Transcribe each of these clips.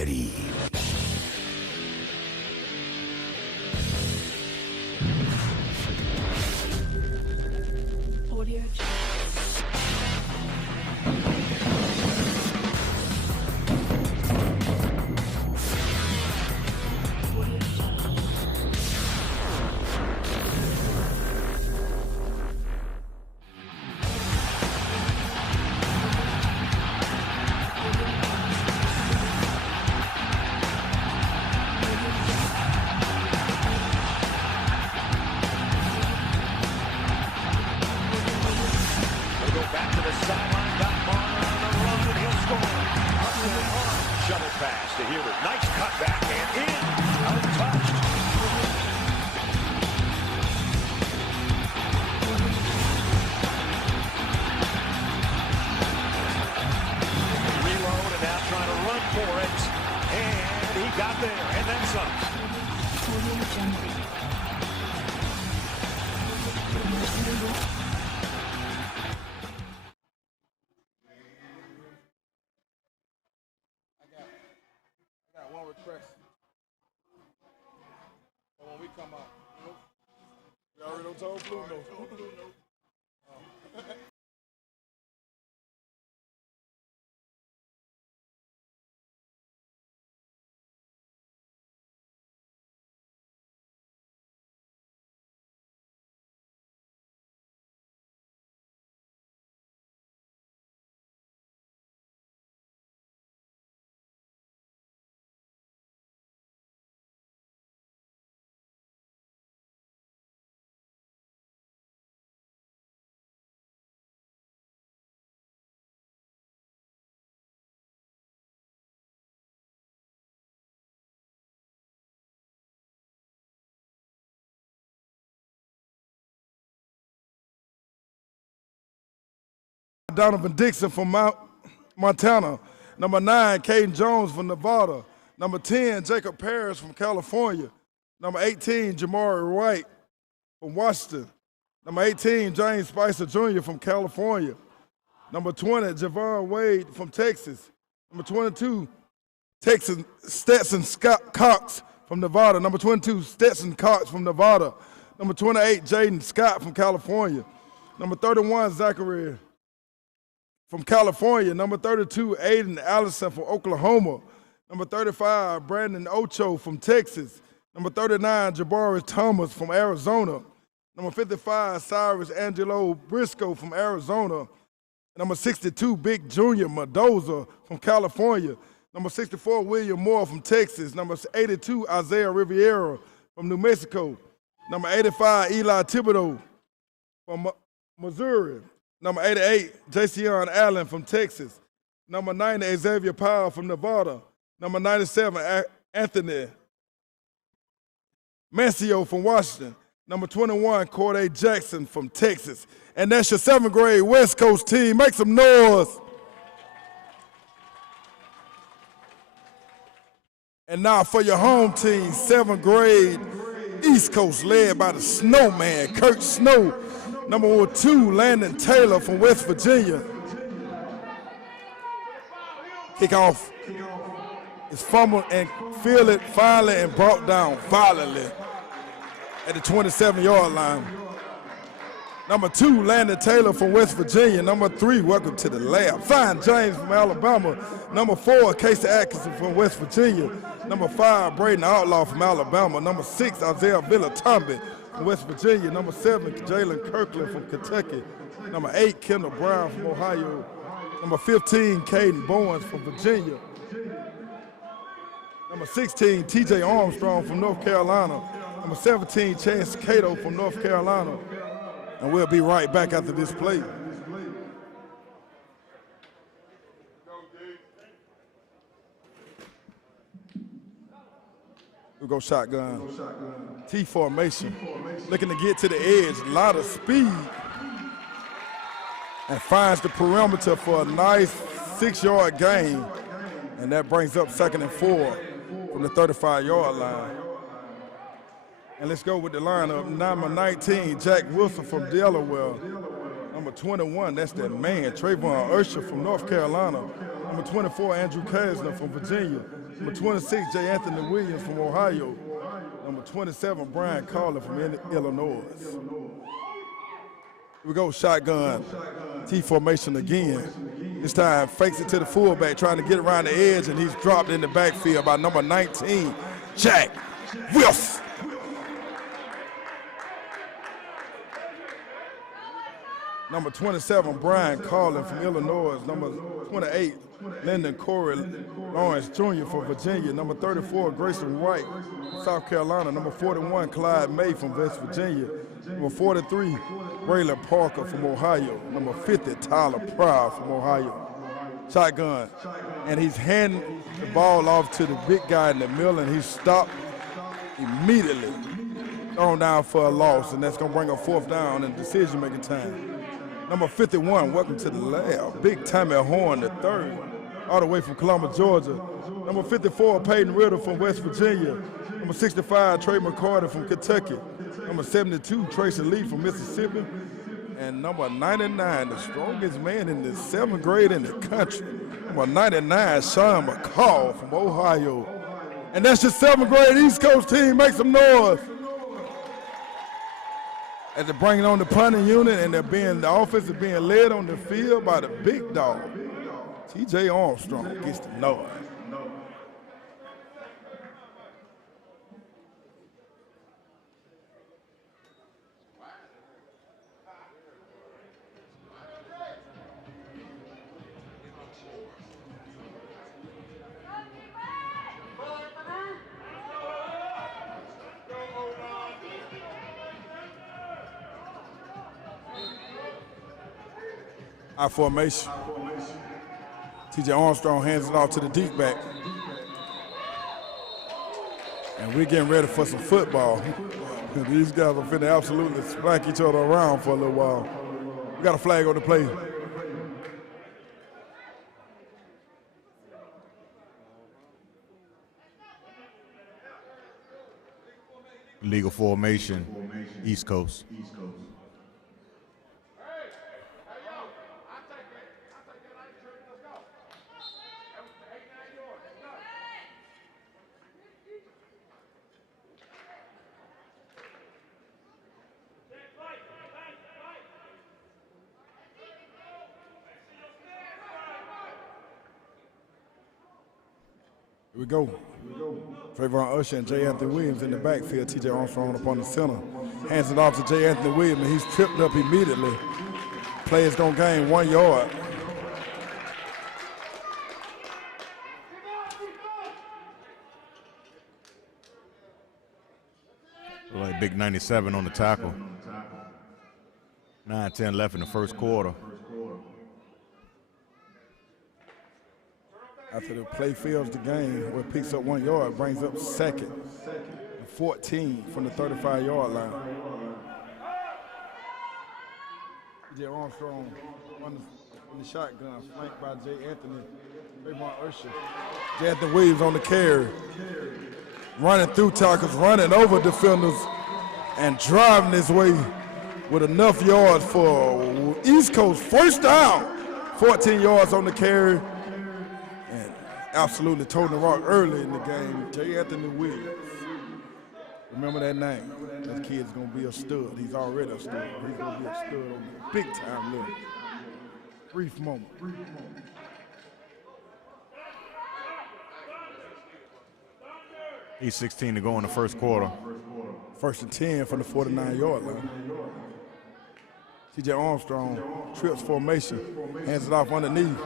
ready. Audio check. Pass to Hubert. Nice cutback and in. Untouched. Reload and now trying to run for it. And he got there and then some. Request. So when we come out, we already don't told Blue no. Donovan Dixon from Montana. Number 9, Caden Jones from Nevada. Number 10, Jacob Parrish from California. Number 18, Jamari White from Washington. Number 18, James Spicer Jr. from California. Number 20, Javon Wade from Texas. Number 22, Stetson Cox from Nevada. Number 22, Stetson Cox from Nevada. Number 28, Jaden Scott from California. Number 31, Zachary from California. Number 32, Aiden Allison from Oklahoma. Number 35, Brandon Ocho from Texas. Number 39, Jabari Thomas from Arizona. Number 55, Cyrus Angelo Briscoe from Arizona. Number 62, Big Junior Mendoza from California. Number 64, William Moore from Texas. Number 82, Isaiah Riviera from New Mexico. Number 85, Eli Thibodeau from Missouri. Number 88, Jason Allen from Texas. Number 90, Xavier Powell from Nevada. Number 97, Anthony Mancio from Washington. Number 21, Corday Jackson from Texas. And that's your 7th grade West Coast team. Make some noise. And now for your home team, 7th grade East Coast, led by the Snowman, Kurt Snow. Number 2, Landon Taylor from West Virginia. Kickoff is fumbled and fielded finally and brought down violently at the 27-yard line. Number 2, Landon Taylor from West Virginia. Number 3, welcome to the lab, Fine James from Alabama. Number 4, Casey Atkinson from West Virginia. Number 5, Braden Outlaw from Alabama. Number 6, Isaiah Villatombi from West Virginia. Number 7, Jalen Kirkland from Kentucky. Number 8, Kendall Brown from Ohio. Number 15, Caden Bowens from Virginia. Number 16, TJ Armstrong from North Carolina. Number 17, Chance Cato from North Carolina. And we'll be right back after this play. We go shotgun. T formation. Looking to get to the edge. A lot of speed. And finds the perimeter for a nice 6-yard gain. And that brings up 2nd and 4 from the 35-yard line. And let's go with the lineup. Number 19, Jack Wilson from Delaware. Number 21, that's that man, Trayvon Ursher from North Carolina. Number 24, Andrew Kasner from Virginia. Number 26, J. Anthony Williams from Ohio. Number 27, Brian Carlin from Illinois. Here we go, shotgun, T formation again. This time fakes it to the fullback, trying to get around the edge, and he's dropped in the backfield by number 19, Jack Wilson. Number 27, Brian Carlin from Illinois. Number 28, Lyndon Corey Lawrence Jr. from Virginia. Number 34, Grayson White from South Carolina. Number 41, Clyde May from West Virginia. Number 43, Braylon Parker from Ohio. Number 50, Tyler Proud from Ohio. Shotgun, and he's handing the ball off to the big guy in the middle, and he stopped immediately, thrown down for a loss, and that's going to bring a fourth down in decision-making time. Number 51, welcome to the lab, Big Tommy Horn III, all the way from Columbus, Georgia. Number 54, Peyton Riddle from West Virginia. Number 65, Trey McCarty from Kentucky. Number 72, Tracy Lee from Mississippi. And number 99, the strongest man in the 7th grade in the country. Number 99, Sean McCall from Ohio. And that's your 7th grade East Coast team. Make some noise. As they're bringing on the punting unit, and the offense is being led on the field by the big dog. T.J. Armstrong gets the nod. Our formation. T.J. Armstrong hands it off to the deep back. And we're getting ready for some football. These guys are finna absolutely smack each other around for a little while. We got a flag on the play. Legal formation, East Coast. Here we go. Trayvon Usher and J. Anthony Williams in the backfield. T.J. Armstrong up on the center. Hands it off to J. Anthony Williams, and he's tripped up immediately. Play is going to gain 1 yard. Like big 97 on the tackle. 9-10 left in the first quarter. After the play fails the game, where it picks up 1 yard, brings up second and 14 from the 35-yard line. T.J. Armstrong on the shotgun, flanked by J. Anthony, Trayvon Usher. J. Anthony Williams on the carry, running through tackles, running over defenders, and driving his way with enough yards for East Coast first down. 14 yards on the carry. Absolutely toting the rock early in the game, J. Anthony Williams. Remember that name. That kid's gonna be a stud. He's already a stud. He's gonna be a stud on the big time level. Brief moment. He's 16 to go in the first quarter. 1st and 10 from the 49-yard line. T.J. Armstrong trips formation, hands it off underneath,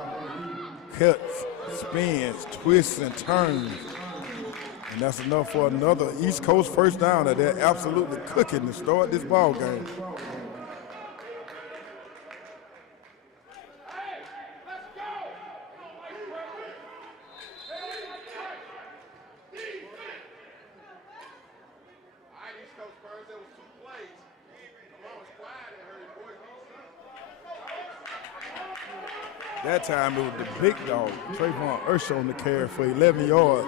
cuts, spins, twists, and turns. And that's enough for another East Coast first down that they're absolutely cooking to start this ball game. That time it was the big dog, Trayvon Usher on the carry for 11 yards.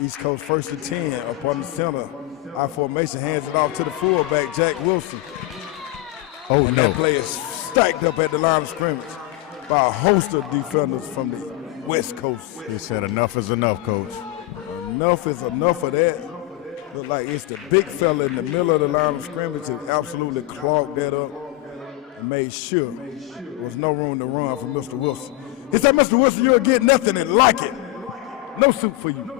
East Coast 1st and 10 up on the center. Our formation hands it off to the fullback, Jack Wilson. And that play is stacked up at the line of scrimmage by a host of defenders from the West Coast. He said enough is enough, Coach. Enough is enough of that. Look like it's the big fella in the middle of the line of scrimmage that absolutely clogged that up and made sure there was no room to run for Mr. Wilson. He said, Mr. Wilson, you'll get nothing and like it. No suit for you.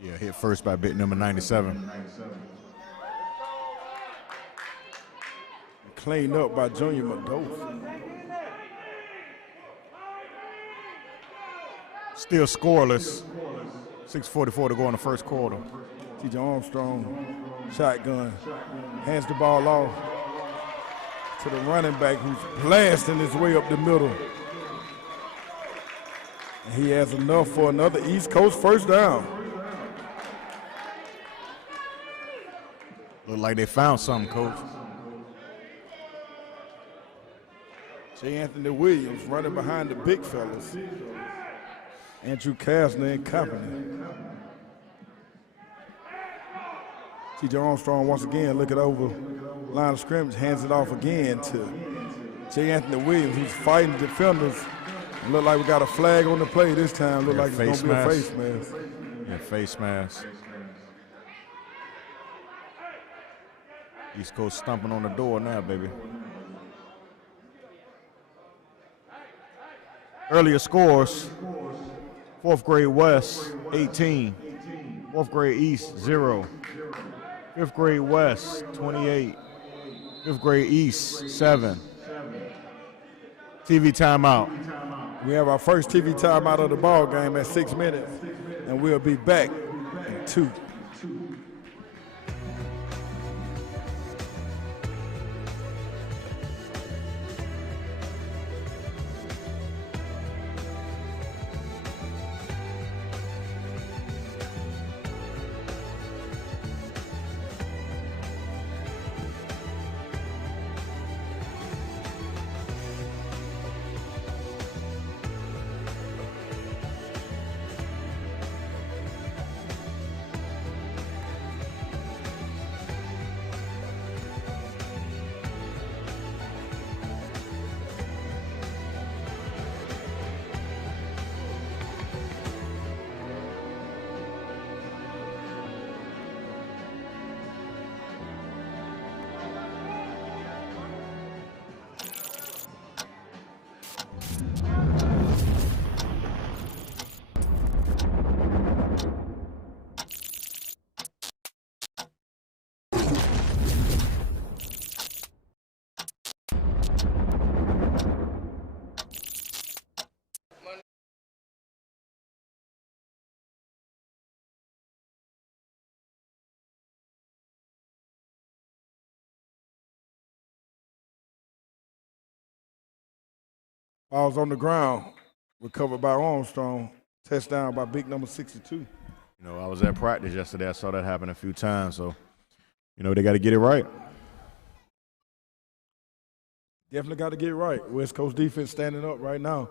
Yeah, hit first by bit number 97. Cleaned up by Junior Mendoza. Still scoreless. 6:44 to go in the first quarter. T.J. Armstrong, shotgun, hands the ball off to the running back who's blasting his way up the middle. And he has enough for another East Coast first down. Look like they found something, Coach. J. Anthony Williams running behind the big fellas. Andrew Kastner and company. T.J. Armstrong once again looking over line of scrimmage, hands it off again to J. Anthony Williams, who's fighting defenders. Look like we got a flag on the play this time. Look like it's gonna be a face mask. Yeah, face mask. East Coast stomping on the door now, baby. Earlier scores, 4th grade West, 18. 4th grade East, 0. 5th grade West, 28. 5th grade East, 7. TV timeout. We have our first TV timeout of the ball game at 6 minutes, and we'll be back in 2. Ball's on the ground, recovered by Armstrong, touchdown by big number 62. You know, I was at practice yesterday. I saw that happen a few times. So, you know, they got to get it right. Definitely got to get it right. West Coast defense standing up right now,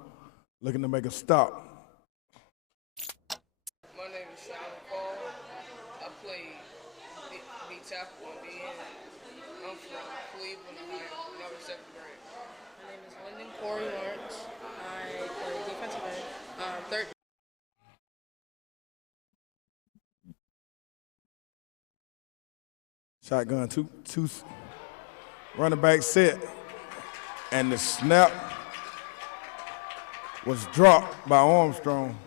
looking to make a stop. My name is Sean Paul. I play D tackle on the end. I'm from Cleveland, Ohio, and I was 7th grade. My name is Lyndon Corey Lawrence. I play defensive end. 3rd. Shotgun, two running back set, and the snap was dropped by Armstrong.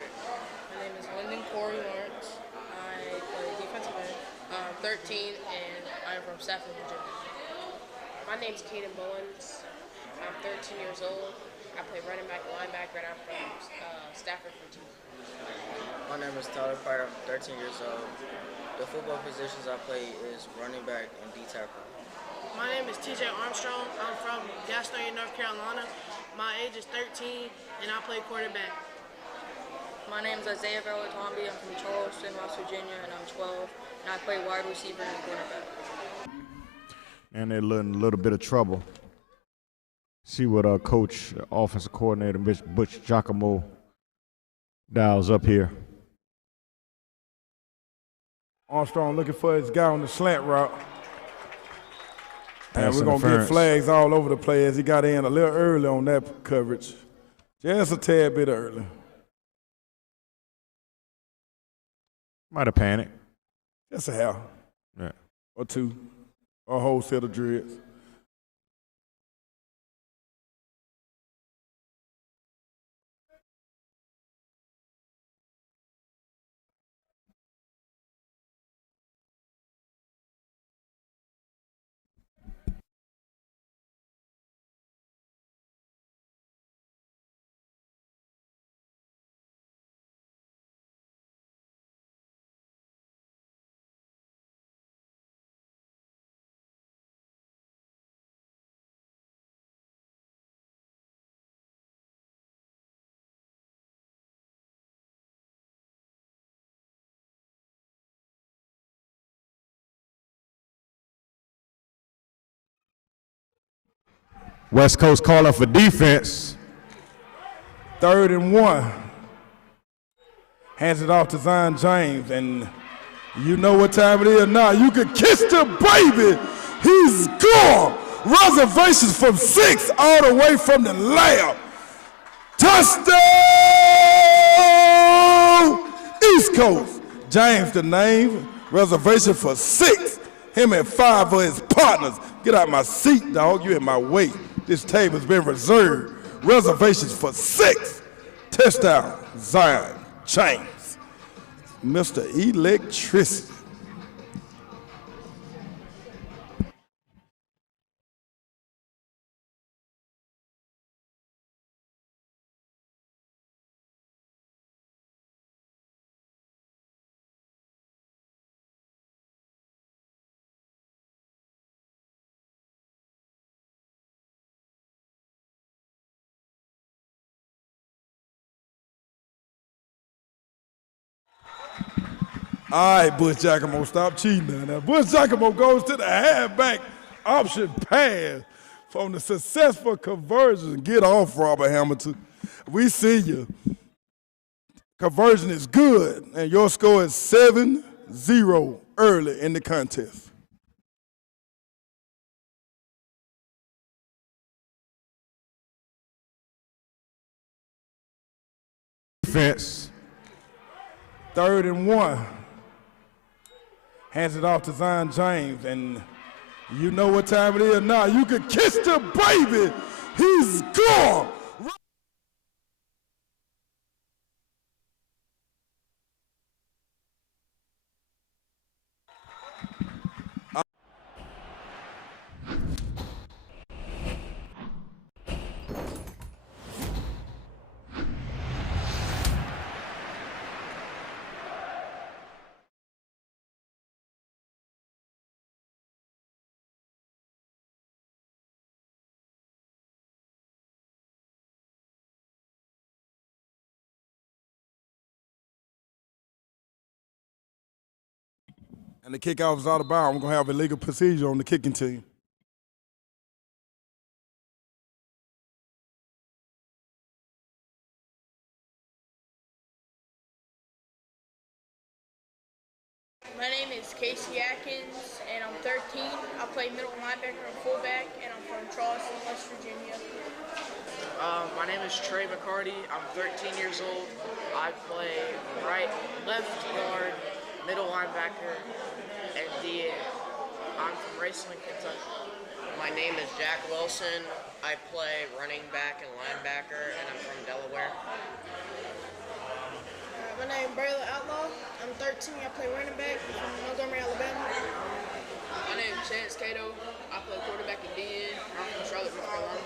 My name is Lyndon Corey Lawrence. I play defensive end. 13, and I'm from Stafford, Virginia. My name's Kaden Bowens. I'm 13 years old. I play running back and linebacker, and I'm from Stafford, Virginia. My name is Tyler Pratt. I'm 13 years old. The football positions I play is running back and D tackle. My name is TJ Armstrong. I'm from Gastonia, North Carolina. My age is 13, and I play quarterback. My name is Isaiah Verlatombi. I'm from Charleston, West Virginia, and I'm 12, and I play wide receiver and quarterback. And they're in a little bit of trouble. See what our coach, offensive coordinator, Butch Giacomo, dials up here. Armstrong looking for his guy on the slant route. And Pass we're going to get interference. flags all over the place. He got in a little early on that coverage. Just a tad bit early. Might have panicked. Just a hair. Yeah. Or two. Or a whole set of dreads. West Coast calling for defense. 3rd and 1. Hands it off to Zion James, and you know what time it is now. You can kiss the baby. He's gone. Reservations from 6 all the way from the lab. Touchdown, East Coast. James the name. Reservation for 6. Him and 5 of his partners. Get out my seat, dog. You in my way. This table's been reserved. Reservations for 6. Touchdown, Zion James. Mr. Electricity. All right, Butch Giacomo, stop cheating now. Butch Giacomo goes to the halfback option pass from the successful conversion. Get off, Robert Hamilton. We see you. Conversion is good, and your score is 7-0 early in the contest. Defense. 3rd and 1. Hands it off to Zion James, and you know what time it is now. You can kiss the baby. He's gone. And the kickoff is out of bounds. We're going to have illegal procedure on the kicking team. My name is Casey Atkins, and I'm 13. I play middle linebacker and fullback, and I'm from Charleston, West Virginia. My name is Trey McCarty. I'm 13 years old. I play left guard, middle linebacker, and DN. I'm from Raceland, Kentucky. My name is Jack Wilson. I play running back and linebacker, and I'm from Delaware. My name is Braylon Outlaw. I'm 13. I play running back from Montgomery, Alabama. My name is Chance Cato. I play quarterback and DN. I'm from Charlotte, North Carolina.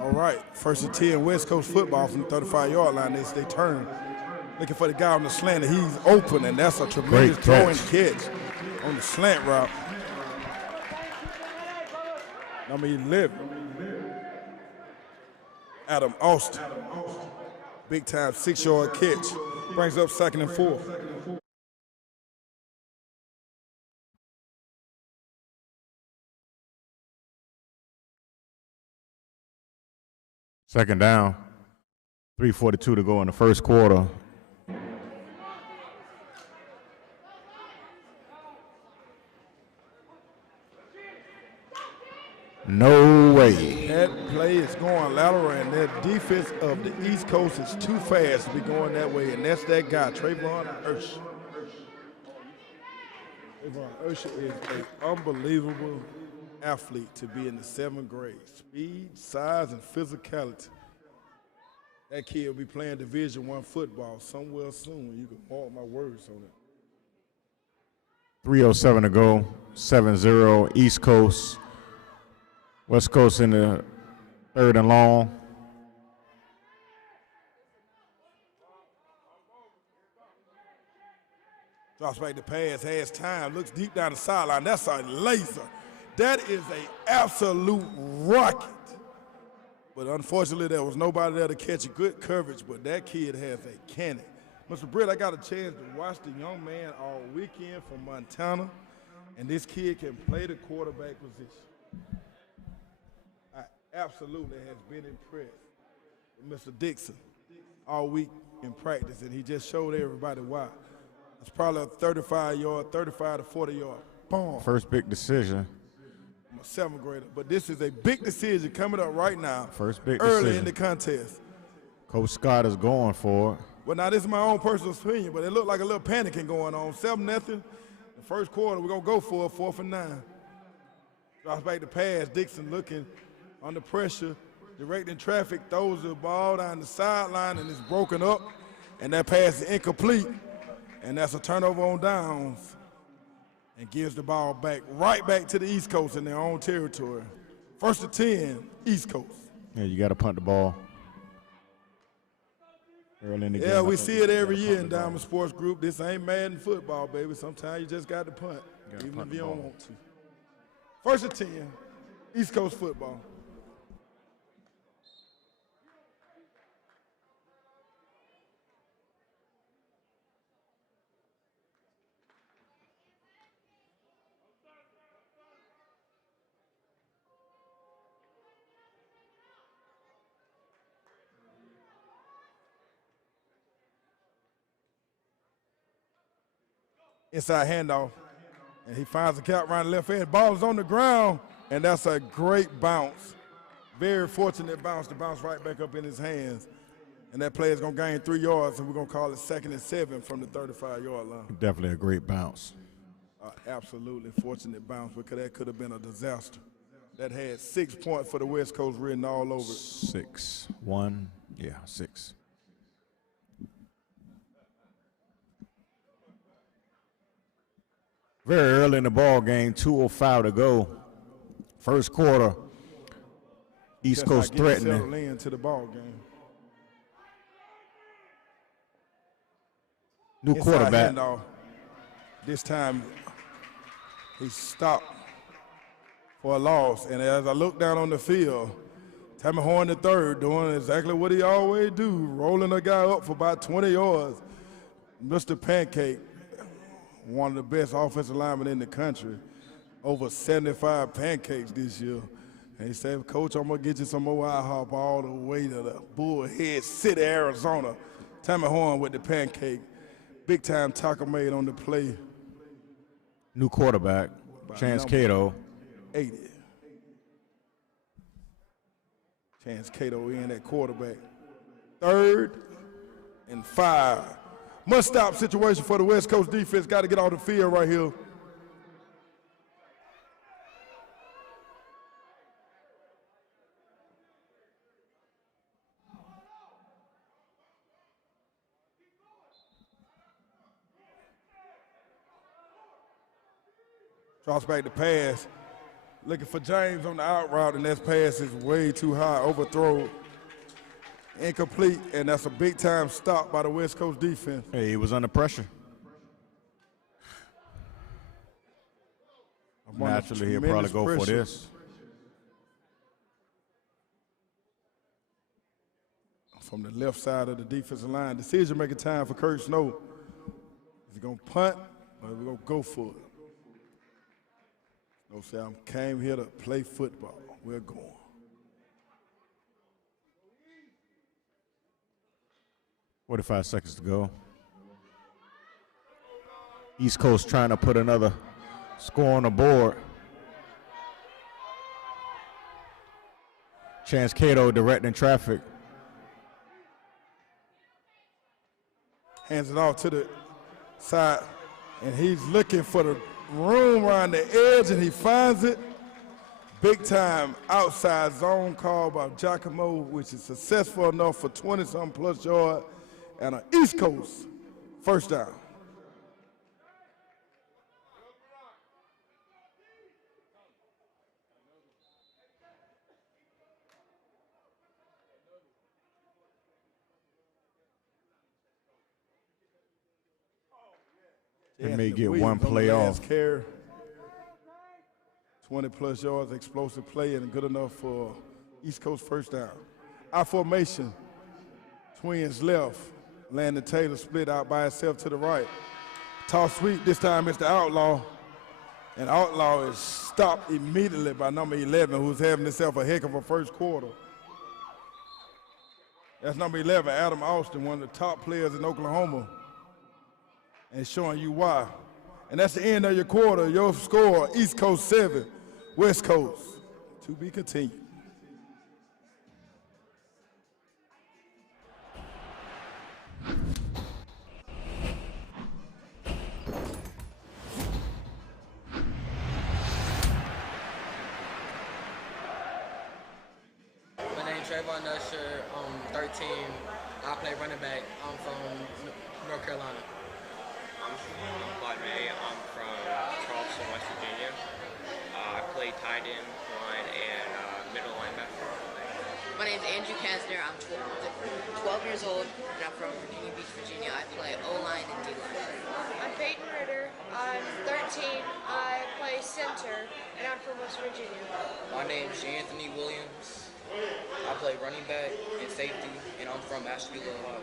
All right, 1st and 10, West Coast football from the 35-yard line. They turn. Looking for the guy on the slant, and he's open, and that's a tremendous throwing catch on the slant route. Number 11, Adam Austin. Big time 6-yard catch. Brings up 2nd and 4. Second down. 3:42 to go in the first quarter. No way. That play is going lateral, and that defense of the East Coast is too fast to be going that way, and that's that guy, Trayvon Ursh. Trayvon Ursh is an unbelievable athlete to be in the 7th grade. Speed, size, and physicality. That kid will be playing Division I football somewhere soon. You can mark my words on it. 3:07 to go. 7-0 East Coast. West Coast in the 3rd and long. Drops back the pass, has time, looks deep down the sideline. That's a laser. That is an absolute rocket. But unfortunately, there was nobody there to catch a good coverage, but that kid has a cannon. Mr. Britt, I got a chance to watch the young man all weekend from Montana, and this kid can play the quarterback position. I absolutely has been impressed with Mr. Dixon all week in practice, and he just showed everybody why. It's probably a 35 to 40-yard bomb. First big decision. I'm a 7th grader, but this is a big decision coming up right now. First big early decision. in the contest. Coach Scott is going for it. Well, now this is my own personal opinion, but it looked like a little panicking going on. 7-0. The first quarter, we're gonna go for it, 4th and 9. Drops back the pass. Dixon looking under pressure, directing traffic, throws the ball down the sideline, and it's broken up, and that pass is incomplete. And that's a turnover on downs and gives the ball back, right back to the East Coast in their own territory. 1st and 10, East Coast. Yeah, you got to punt the ball. Early in the game. Yeah, we see it every year in Diamond Sports Group. This ain't Madden football, baby. Sometimes you just got to punt, even if you don't want to. 1st and 10, East Coast football. Inside handoff, and he finds the gap around the left end. Ball is on the ground, and that's a great bounce. Very fortunate bounce to bounce right back up in his hands. And that play is going to gain 3 yards, and we're going to call it 2nd and 7 from the 35-yard line. Definitely a great bounce. Absolutely fortunate bounce, because that could have been a disaster. That had 6 points for the West Coast written all over it. 6. 1. Yeah, 6. Very early in the ball game, 2:05 to go. First quarter, East Coast threatening. Settle into the ball game. New quarterback. Handoff. This time, he stopped for a loss, and as I look down on the field, Tammy Horn III doing exactly what he always do, rolling a guy up for about 20 yards. Mr. Pancake, one of the best offensive linemen in the country, over 75 pancakes this year. And he said, Coach, I'm going to get you some more IHOP all the way to the Bullhead City, Arizona. Tammy Horn with the pancake. Big-time tackle made on the play. New quarterback, Chance Cato. 80. Chance Cato in at quarterback. 3rd and 5. Must-stop situation for the West Coast defense. Got to get off the field right here. Drops back the pass. Looking for James on the out route, and that pass is way too high. Overthrow. Incomplete, and that's a big-time stop by the West Coast defense. Hey, he was under pressure. Naturally, he'll probably go for this. From the left side of the defensive line. Decision-making time for Kurt Snow. Is he going to punt, or is he going to go for it? Snow said, I came here to play football. We're going. 45 seconds to go. East Coast trying to put another score on the board. Chance Cato directing traffic. Hands it off to the side, and he's looking for the room around the edge, and he finds it. Big time outside zone call by Giacomo, which is successful enough for 20-something plus yard and an East Coast first down. They may get one play off. 20 plus yards, explosive play, and good enough for East Coast first down. Our formation, twins left, Landon Taylor split out by himself to the right. Toss sweep, this time it's the Outlaw, and Outlaw is stopped immediately by number 11, who's having himself a heck of a first quarter. That's number 11, Adam Austin, one of the top players in Oklahoma, and showing you why. And that's the end of your quarter. Your score, East Coast 7, West Coast, to be continued. My name's Trayvon Usher. I'm 13. I play running back. I'm from North Carolina. I'm Claude May. I'm from Charleston, West Virginia. I play tight end, line, and middle linebacker. My name's Andrew Kastner. I'm 12 years old, and I'm from Virginia Beach, Virginia. I play O-line and D-line. I'm Peyton Ritter. I'm 13. I play center, and I'm from West Virginia. My name's Anthony Williams. I play running back and safety, and I'm from Asheville, Ohio.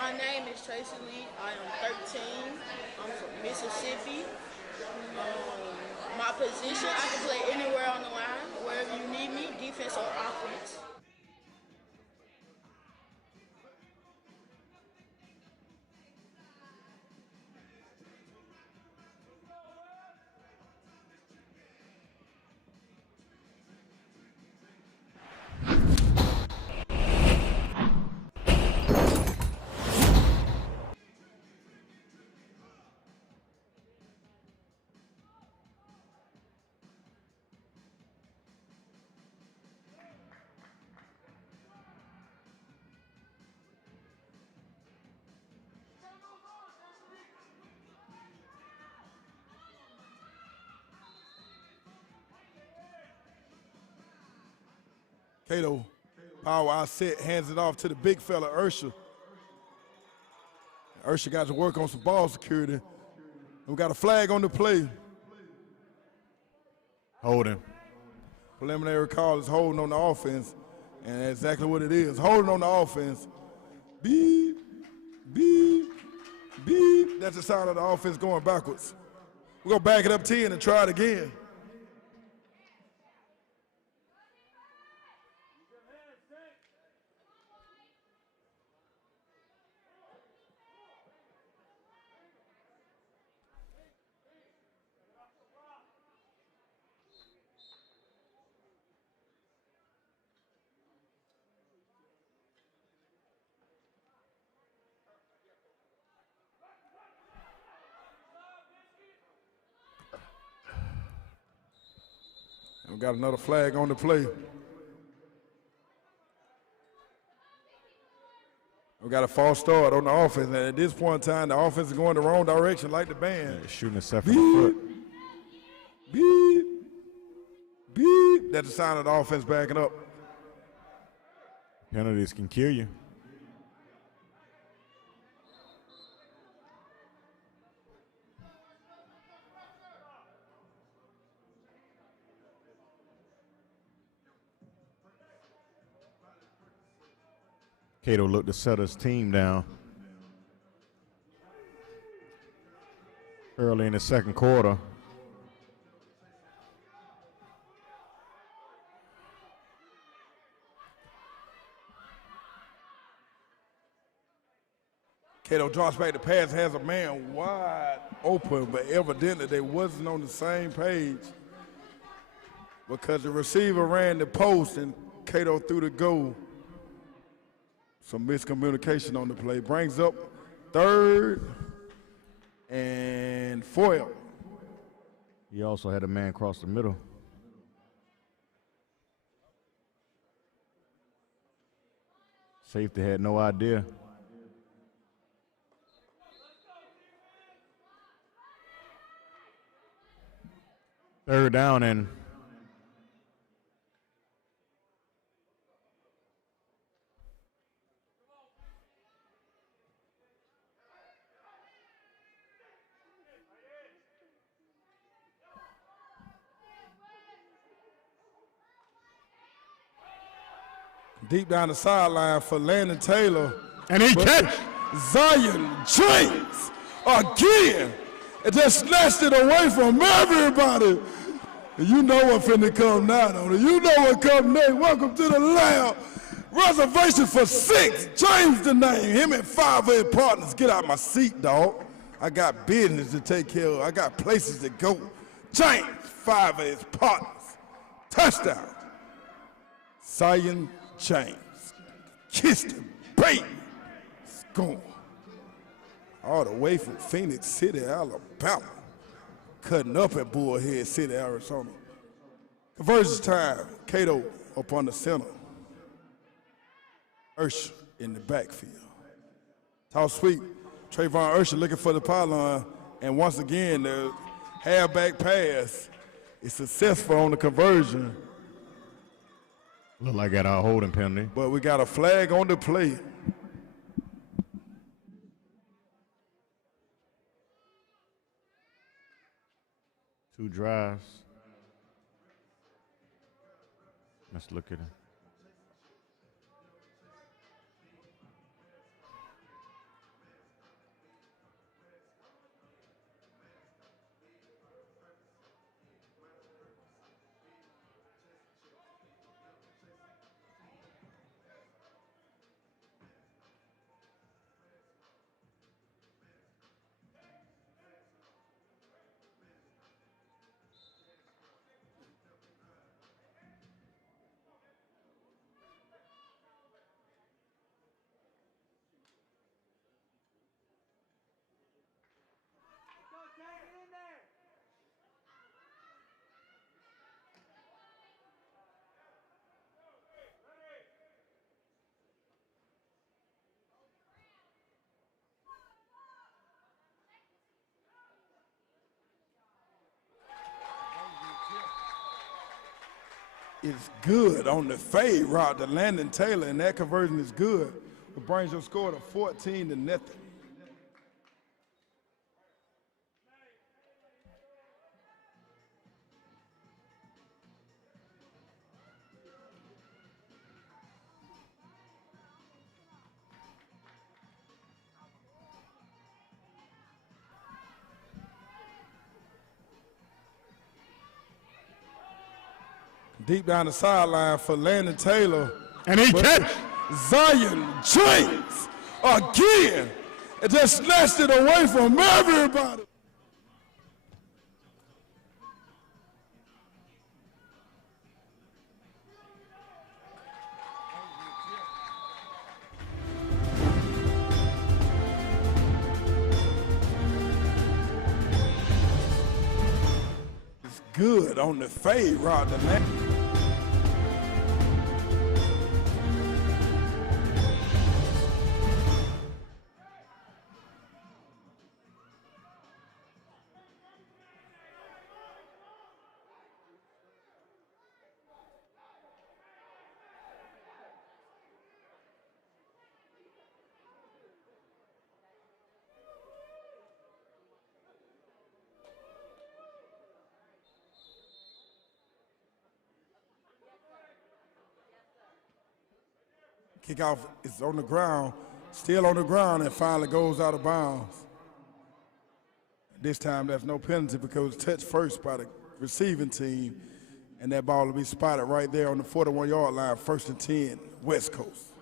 My name is Tracy Lee. I am 13. I'm from Mississippi. My position, I can play anywhere on the line, wherever you need me, defense or offense. Cato, power out set, hands it off to the big fella, Ursha. Ursha got to work on some ball security. We got a flag on the play. Holding. Preliminary call is holding on the offense, and that's exactly what it is, holding on the offense. Beep, beep, beep. That's the sound of the offense going backwards. We're going to back it up 10 and try it again. We got another flag on the play. We got a false start on the offense, and at this point in time, the offense is going the wrong direction, like the band. Yeah, shooting himself in the foot. Beep, beep. That's the sign of the offense backing up. Penalties can kill you. Cato looked to set his team down early in the second quarter. Cato drops back the pass, has a man wide open, but evidently they wasn't on the same page because the receiver ran the post and Cato threw the goal. Some miscommunication on the play. Brings up 3rd and 4. He also had a man cross the middle. Safety had no idea. Third down and deep down the sideline for Landon Taylor. And he catch Zion James again. It just snatched it away from everybody. You know what finna come now, don't you? You know what come next. Welcome to the lab. Reservation for 6. James the name. Him and 5 of his partners. Get out my seat, dog. I got business to take care of. I got places to go. James, 5 of his partners. Touchdown. Zion James. Kissed him, baby. Score. All the way from Phoenix City, Alabama. Cutting up at Bullhead City, Arizona. Conversion time. Cato up on the center. Ursher in the backfield. Toss sweep. Trayvon Ursher looking for the pylon. And once again, the halfback pass is successful on the conversion. Look like got our holding penalty. But we got a flag on the play. Two drives. Let's look at it. Is good on the fade route to Landon Taylor, and that conversion is good. It brings your score to 14-0. Deep down the sideline for Landon Taylor. And he catch Zion James again. It just snatched it away from everybody. It's good on the fade route to Landon. Kickoff is on the ground, still on the ground, and finally goes out of bounds. This time there's no penalty because it's touched first by the receiving team, and that ball will be spotted right there on the 41-yard line, 1st and 10, West Coast.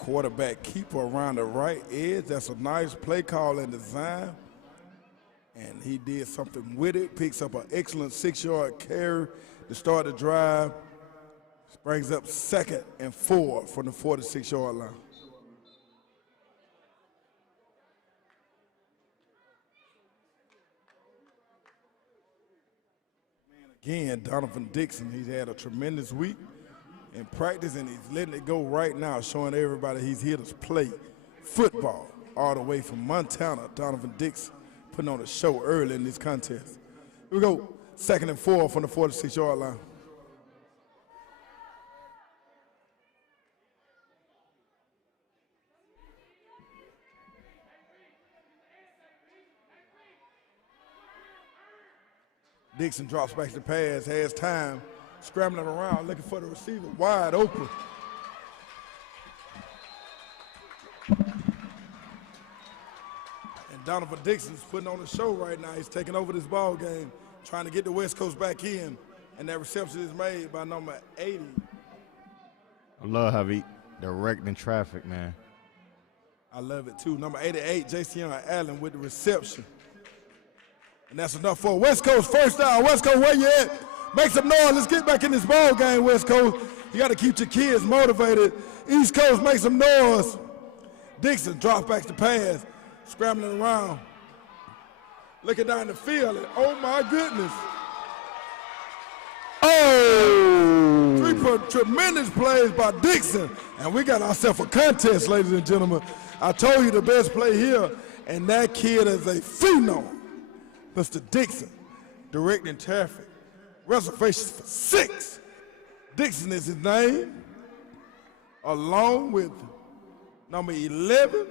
quarterback keeper around the right edge. That's a nice play call and design. And he did something with it, picks up an excellent 6-yard carry to start the drive. Brings up 2nd and 4 from the 46-yard line. Again, Donovan Dixon, he's had a tremendous week in practice, and he's letting it go right now, showing everybody he's here to play football all the way from Montana. Donovan Dixon putting on a show early in this contest. Here we go, 2nd and 4 from the 46-yard line. Dixon drops back to pass, has time, scrambling around, looking for the receiver, wide open. And Donovan Dixon's putting on a show right now. He's taking over this ball game, trying to get the West Coast back in, and that reception is made by number 80. I love how he directing traffic, man. I love it too. Number 88, Jason Allen with the reception. And that's enough for West Coast first down. West Coast, where you at? Make some noise. Let's get back in this ball game, West Coast. You got to keep your kids motivated. East Coast, make some noise. Dixon drops back to pass, scrambling around, looking down the field, and oh my goodness. Oh! 3 tremendous plays by Dixon. And we got ourselves a contest, ladies and gentlemen. I told you the best play here, and that kid is a phenom. Mr. Dixon, directing traffic. Reservations for 6. Dixon is his name, along with number 11,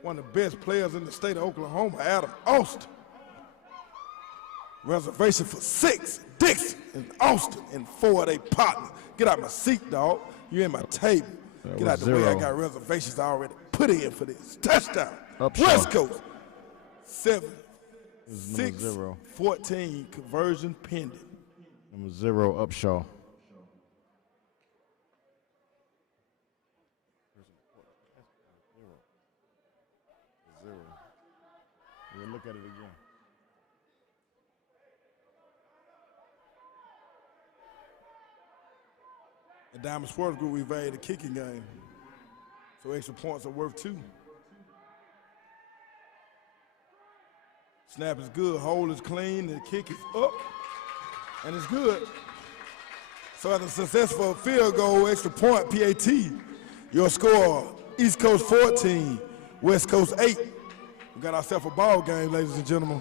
one of the best players in the state of Oklahoma, Adam Austin. Reservation for 6, Dixon and Austin, and 4 of their partners. Get out my seat, dog. You in my table. Get out the way. I got reservations already put in for this. Touchdown. West Coast. 7. 6, 14, conversion pending. Number 0, Upshaw. Zero. We'll look at it again. At Diamond Sports Group, we value the kicking game. So extra points are worth 2. Snap is good, hold is clean, the kick is up, and it's good. So after a successful field goal, extra point, PAT, your score, East Coast 14, West Coast 8. We got ourselves a ball game, ladies and gentlemen.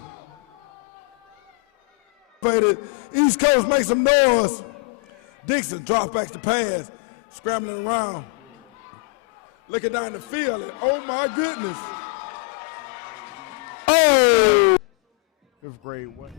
East Coast, make some noise. Dixon drops back to pass, scrambling around, looking down the field, and oh my goodness. Oh! 5th grade, what?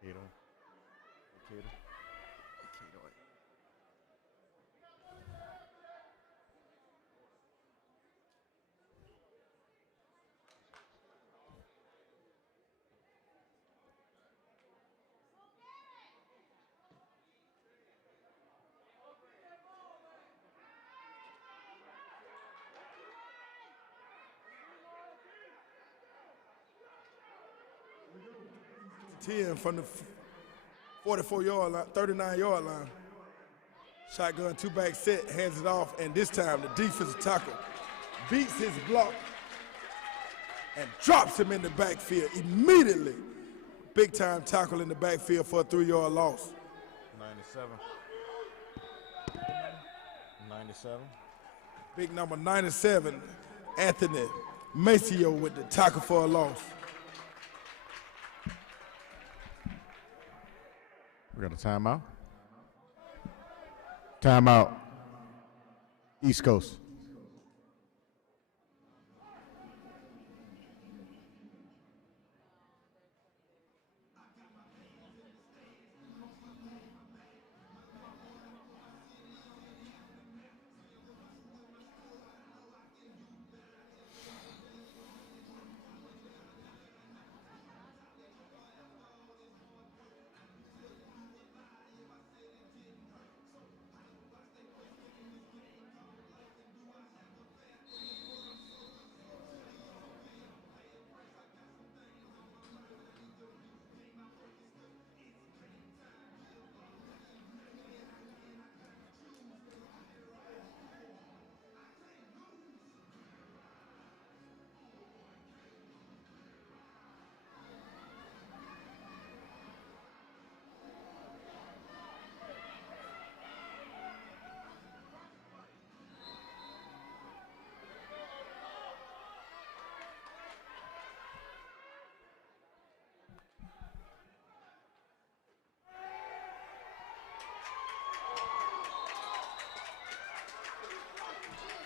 Potato. 10 from the 44-yard line, 39-yard line. Shotgun two-back set, hands it off, and this time the defensive tackle beats his block and drops him in the backfield immediately. Big-time tackle in the backfield for a 3-yard loss. 97. 97. Big number 97, Anthony Maceo with the tackle for a loss. We got a timeout. Timeout. East Coast.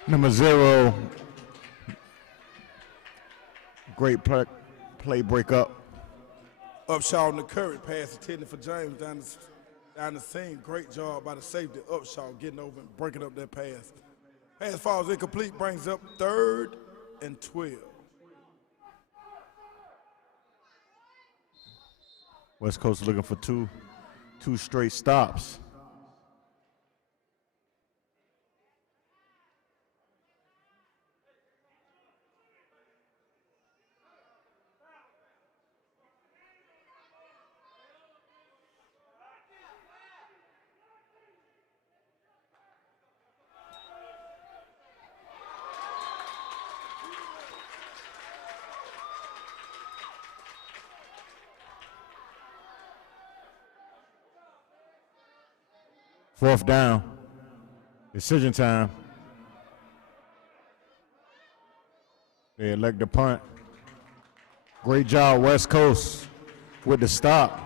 Number 0, great play breakup. Upshaw and the Curry pass intended for James down the seam. Great job by the safety. Upshaw getting over and breaking up that pass. Pass falls incomplete, brings up 3rd and 12. West Coast looking for two straight stops. Fourth down. Decision time. They elect the punt. Great job, West Coast, with the stop.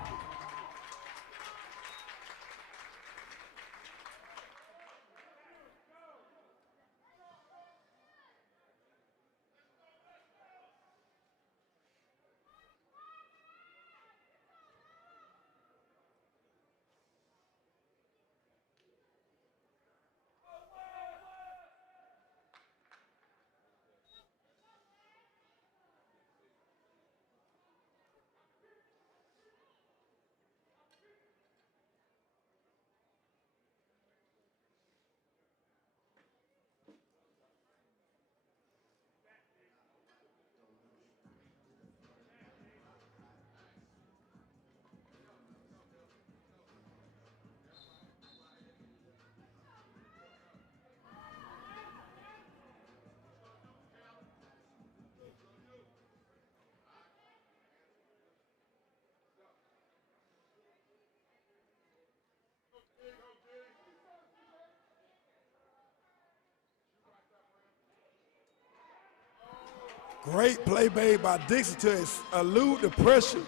Great play made by Dixon to elude the pressure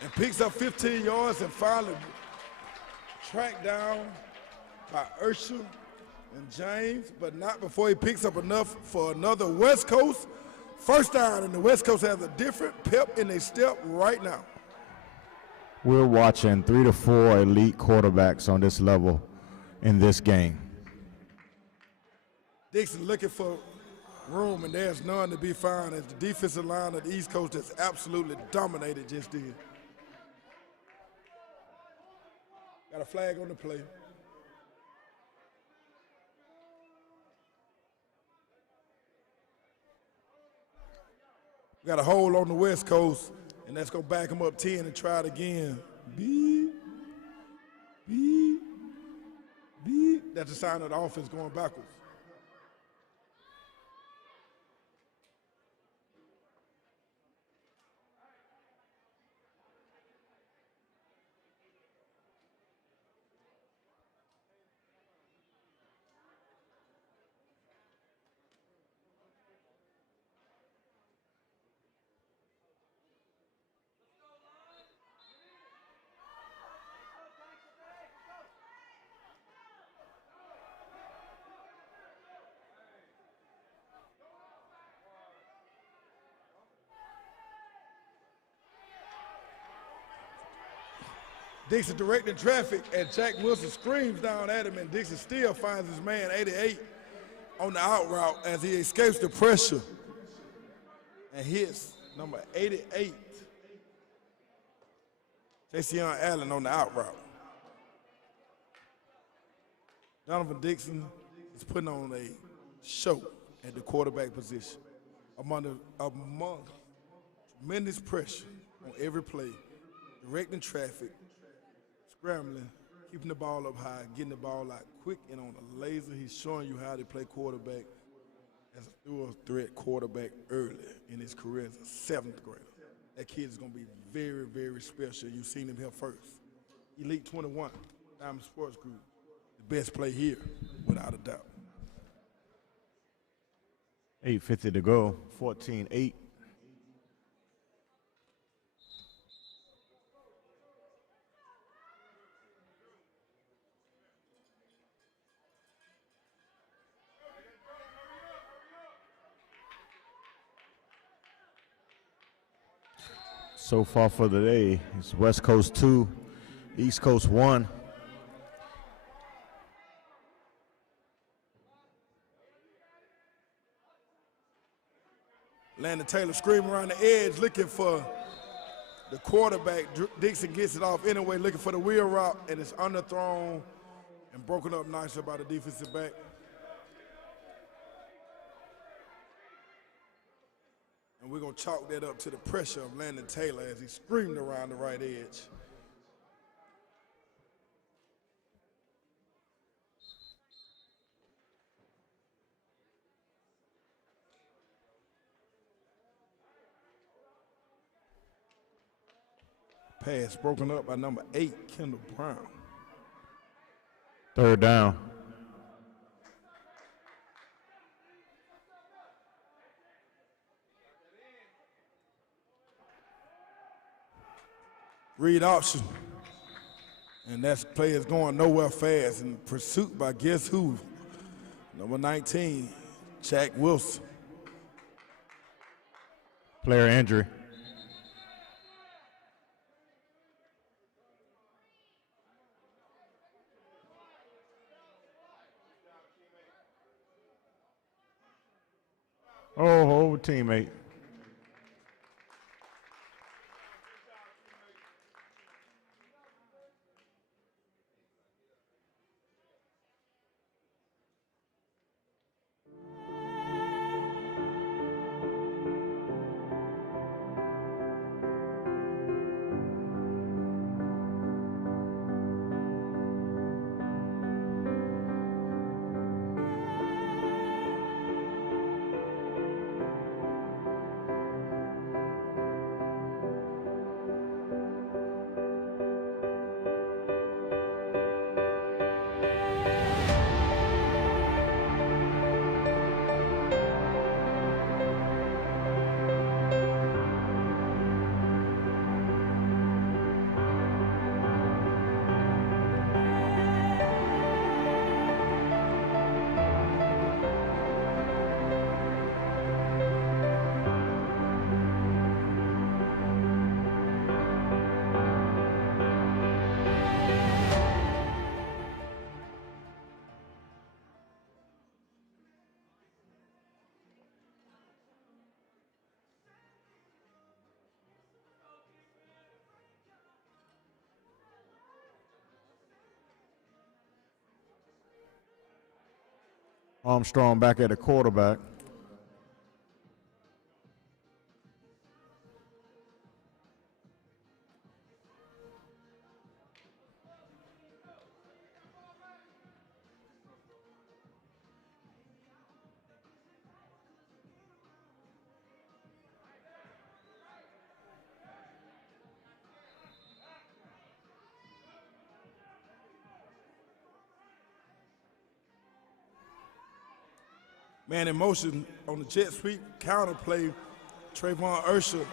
and picks up 15 yards and finally tracked down by Urshel and James, but not before he picks up enough for another West Coast first down, and the West Coast has a different pep in their step right now. We're watching 3 to 4 elite quarterbacks on this level in this game. Dixon looking for room, and there's none to be found as the defensive line of the East Coast has absolutely dominated just then. Got a flag on the play. Got a hold on the West Coast, And let's go back him up 10 and try it again. Beep, beep, beep. That's a sign of the offense going backwards. Dixon directing traffic, and Jack Wilson screams down at him, and Dixon still finds his man 88 on the out route as he escapes the pressure and hits number 88, Jason Allen, on the out route. Donovan Dixon is putting on a show at the quarterback position among tremendous pressure on every play, directing traffic, scrambling, keeping the ball up high, getting the ball out quick and on a laser. He's showing you how to play quarterback as a through-threat quarterback early in his career as a 7th grader. That kid is going to be very, very special. You've seen him here first. Elite 21, Diamond Sports Group, the best play here, without a doubt. 8:50 to go, 14-8. So far for the day, it's West Coast 2, East Coast 1. Landon Taylor screaming around the edge, looking for the quarterback. Dixon gets it off anyway, looking for the wheel route, and it's underthrown and broken up nicely by the defensive back. And we're going to chalk that up to the pressure of Landon Taylor as he screamed around the right edge. Pass broken up by number 8, Kendall Brown. 3rd down. Read option. And that play is going nowhere fast. In pursuit by guess who? Number 19, Jack Wilson. Player injury. Oh, teammate. Armstrong back at the quarterback. Man in motion on the jet sweep counter play. Trayvon Ursher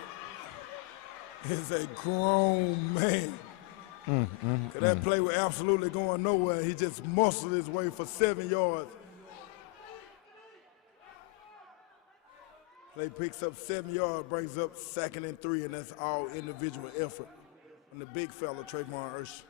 is a grown man. That play was absolutely going nowhere. He just muscled his way for 7 yards. Play picks up 7 yards, brings up 2nd and 3, and that's all individual effort from the big fella, Trayvon Ursher.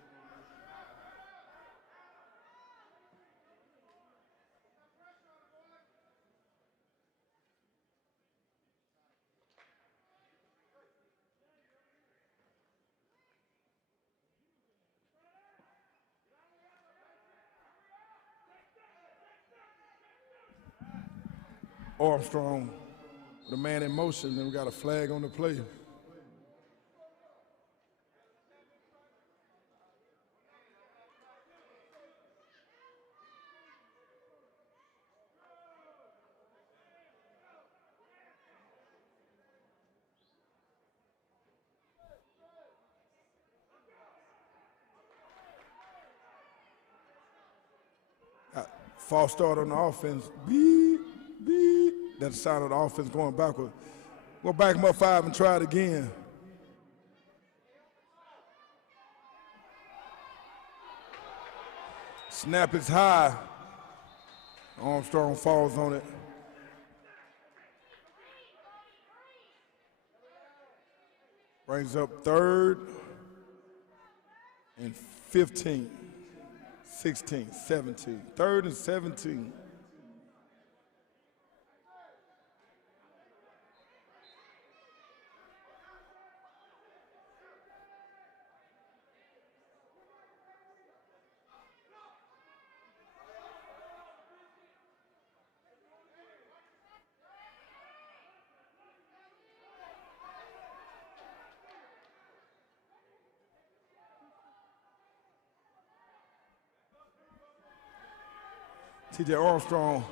Armstrong, the man in motion, then we got a flag on the play. False start on the offense. Beep, beep. That's the sound of the offense going backward. We'll back him up 5 and try it again. Snap is high. Armstrong falls on it. Brings up 3rd and 15. 16, 17. 3rd and 17. TJ Armstrong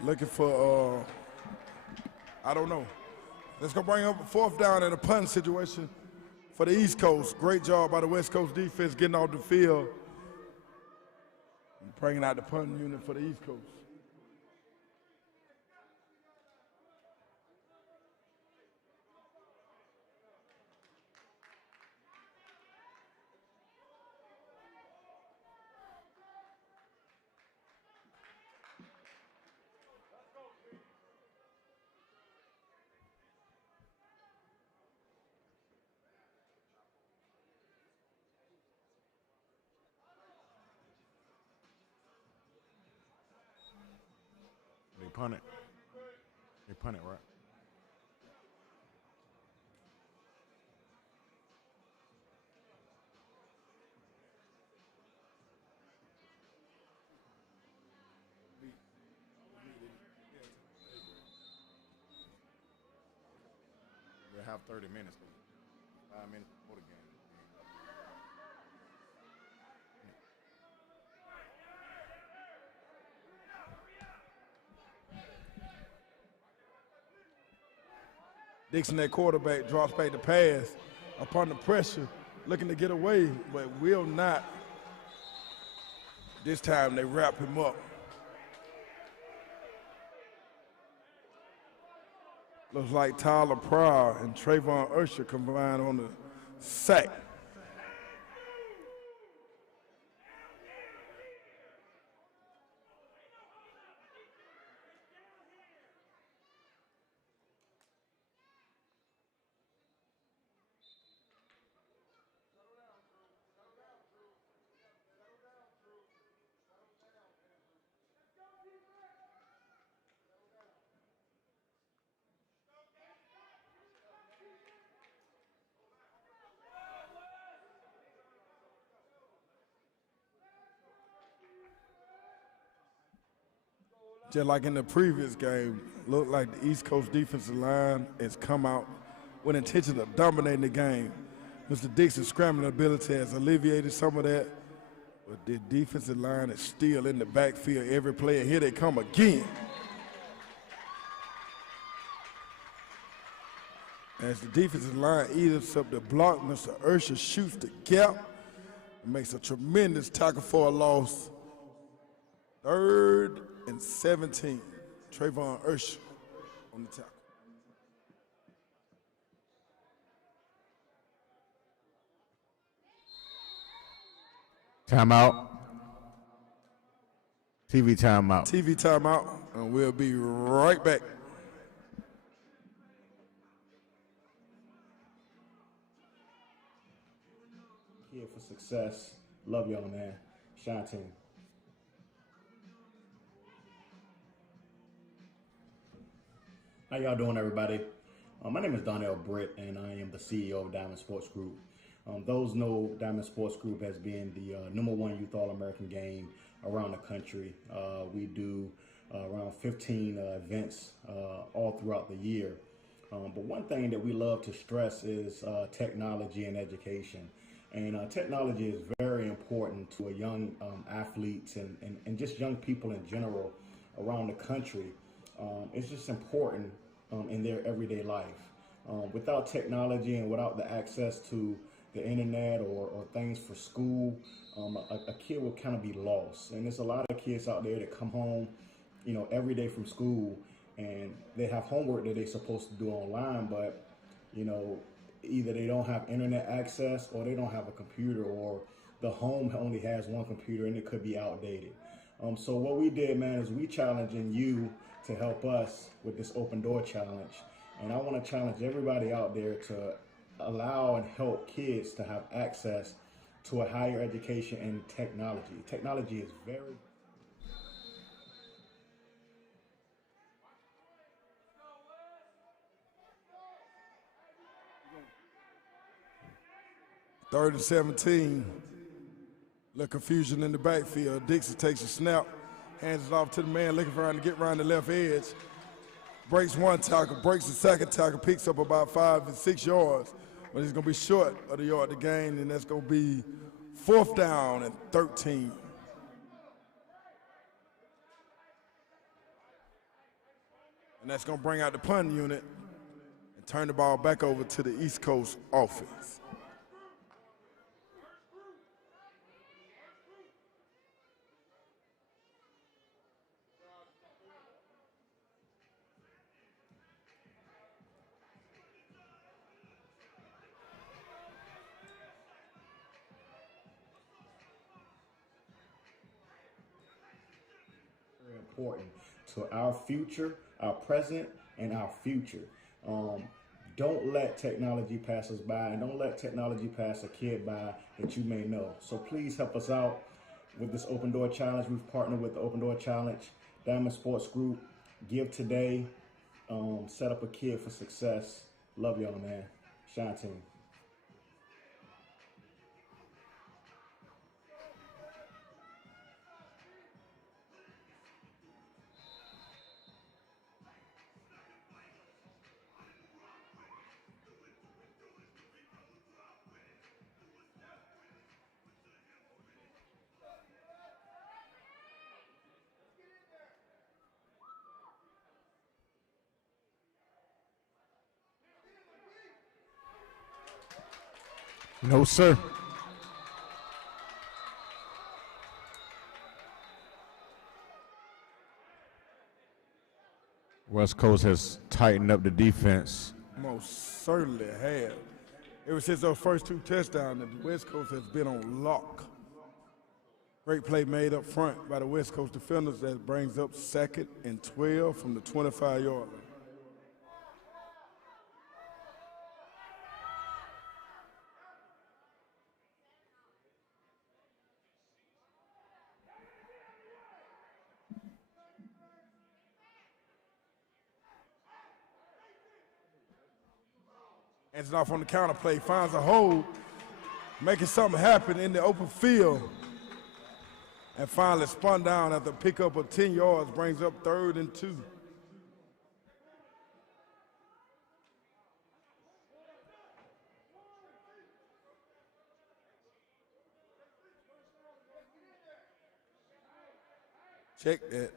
looking for, I don't know. Let's go bring up a 4th down in a punt situation for the East Coast. Great job by the West Coast defense getting off the field and bringing out the punting unit for the East Coast. They punt it. They punt it, right? We'll have 30 minutes. 5 minutes before the game. Dixon, that quarterback, drops back the pass upon the pressure, looking to get away, but will not. This time they wrap him up. Looks like Tyler Pryor and Trayvon Ursher combined on the sack. Just like in the previous game, looked like the East Coast defensive line has come out with intention of dominating the game. Mr. Dixon's scrambling ability has alleviated some of that, but the defensive line is still in the backfield every play, and here they come again. As the defensive line eats up the block, Mr. Ursher shoots the gap and makes a tremendous tackle for a loss 3rd and 17. Trayvon Ursher on the tackle. Timeout. TV timeout. TV timeout, and we'll be right back. Here for success. Love y'all, man. Shine team. How y'all doing, everybody? My name is Donnell Britt, and I am the CEO of Diamond Sports Group. Those know Diamond Sports Group as being the #1 youth All-American game around the country. We do around 15 events all throughout the year. But one thing that we love to stress is technology and education. And technology is very important to a young athletes and just young people in general around the country. It's just important in their everyday life. Without technology and without the access to the internet or things for school, a kid will kind of be lost. And there's a lot of kids out there that come home, every day from school, and they have homework that they're supposed to do online, but, either they don't have internet access or they don't have a computer, or the home only has one computer and it could be outdated. So what we did, man, is we challenging you to help us with this open door challenge. And I want to challenge everybody out there to allow and help kids to have access to a higher education in technology. Technology is very... Third and 17. Little confusion in the backfield. Dixie takes a snap, hands it off to the man looking for him to get around the left edge. Breaks one tackle, breaks the second tackle, picks up about 5 and 6 yards. But he's going to be short of the yard to gain, and that's going to be 4th down and 13. And that's going to bring out the punt unit and turn the ball back over to the East Coast offense. Important to our future, our present, and our future. Don't let technology pass us by, and don't let technology pass a kid by that you may know. So please help us out with this Open Door Challenge. We've partnered with the Open Door Challenge, Diamond Sports Group. Give today, set up a kid for success. Love y'all, man. Shine team. No, sir. West Coast has tightened up the defense. Most certainly have. Ever since those first 2 touchdowns, the West Coast has been on lock. Great play made up front by the West Coast defenders that brings up 2nd and 12 from the 25-yard line. Hands it off on the counter play, finds a hole, making something happen in the open field. And finally spun down after a pickup of 10 yards, brings up 3rd and 2. Check that.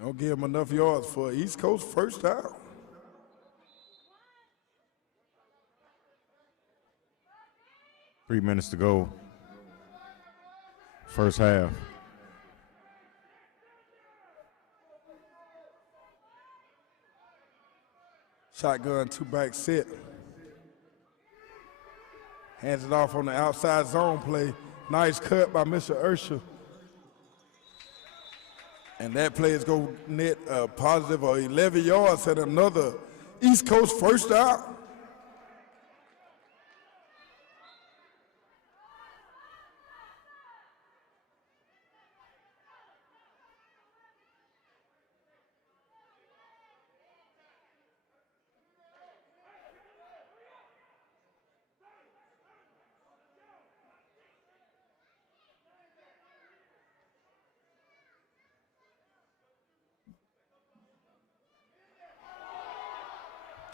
Don't give him enough yards for East Coast first down. 3 minutes to go. First half. Shotgun, two-back set. Hands it off on the outside zone play. Nice cut by Mr. Ursher. And that play is going to net a positive of 11 yards and another East Coast first out.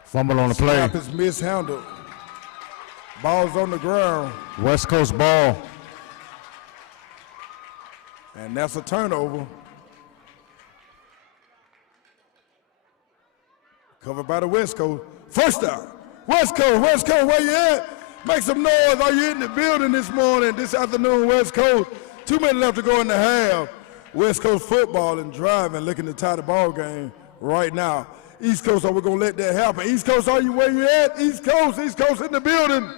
Fumble on the play. Snap is mishandled. Ball's on the ground. West Coast ball. And that's a turnover. Covered by the West Coast. First down. West Coast, where you at? Make some noise. Are you in the building this afternoon, West Coast? 2 minutes left to go in the half. West Coast football and driving, looking to tie the ball game right now. East Coast, are we going to let that happen? East Coast, are you where you at? East Coast in the building.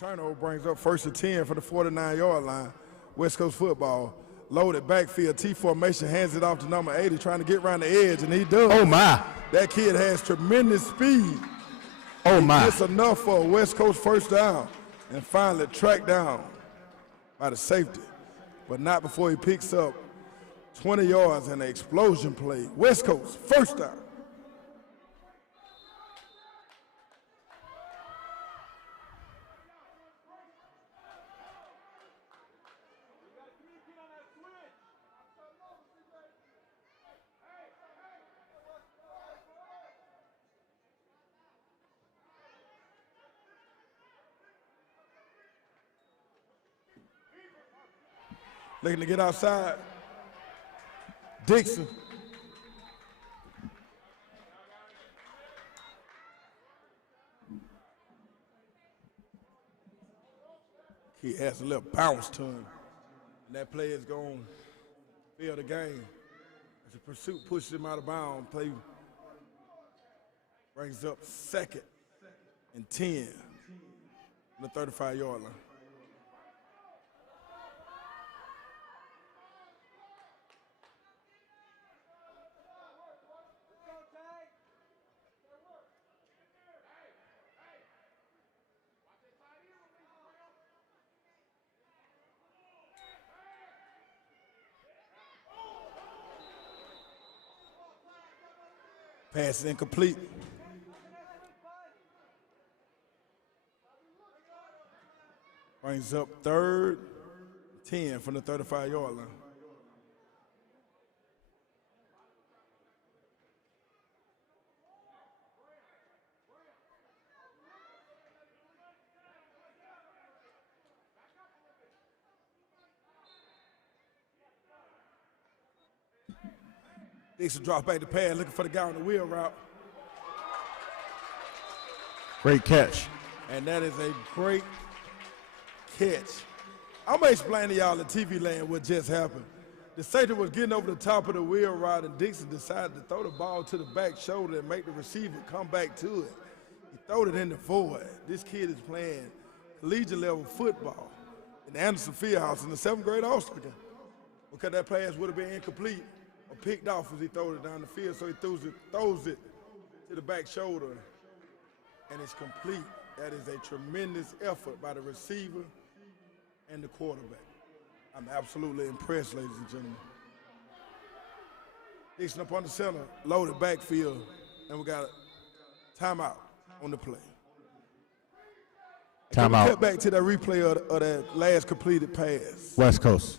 Turnover brings up 1st and 10 for the 49-yard line. West Coast football, loaded backfield, T formation, hands it off to number 80, trying to get around the edge, and he does. Oh, my. That kid has tremendous speed. Oh, my. It's enough for a West Coast first down, and finally tracked down by the safety, but not before he picks up 20 yards and an explosion play. West Coast first down. Looking to get outside. Dixon. He has a little bounce to him. And that play is going to fill the game. As the pursuit pushes him out of bounds, play brings up 2nd and 10 on the 35-yard line. Pass is incomplete. Brings up 3rd, 10 from the 35-yard line. Dixon drop back the pad, looking for the guy on the wheel route. Great catch. And that is a great catch. I'm going to explain to y'all in TV land what just happened. The safety was getting over the top of the wheel route, and Dixon decided to throw the ball to the back shoulder and make the receiver come back to it. He threw it in the void. This kid is playing collegiate level football in the Anderson Fieldhouse in the 7th grade All-Star game, because that pass would have been incomplete or picked off as he throws it down the field, so he throws it to the back shoulder, and it's complete. That is a tremendous effort by the receiver and the quarterback. I'm absolutely impressed, ladies and gentlemen. Dixon up on the center, loaded backfield, and we got a timeout on the play. Timeout. Cut back to that replay of that last completed pass. West Coast.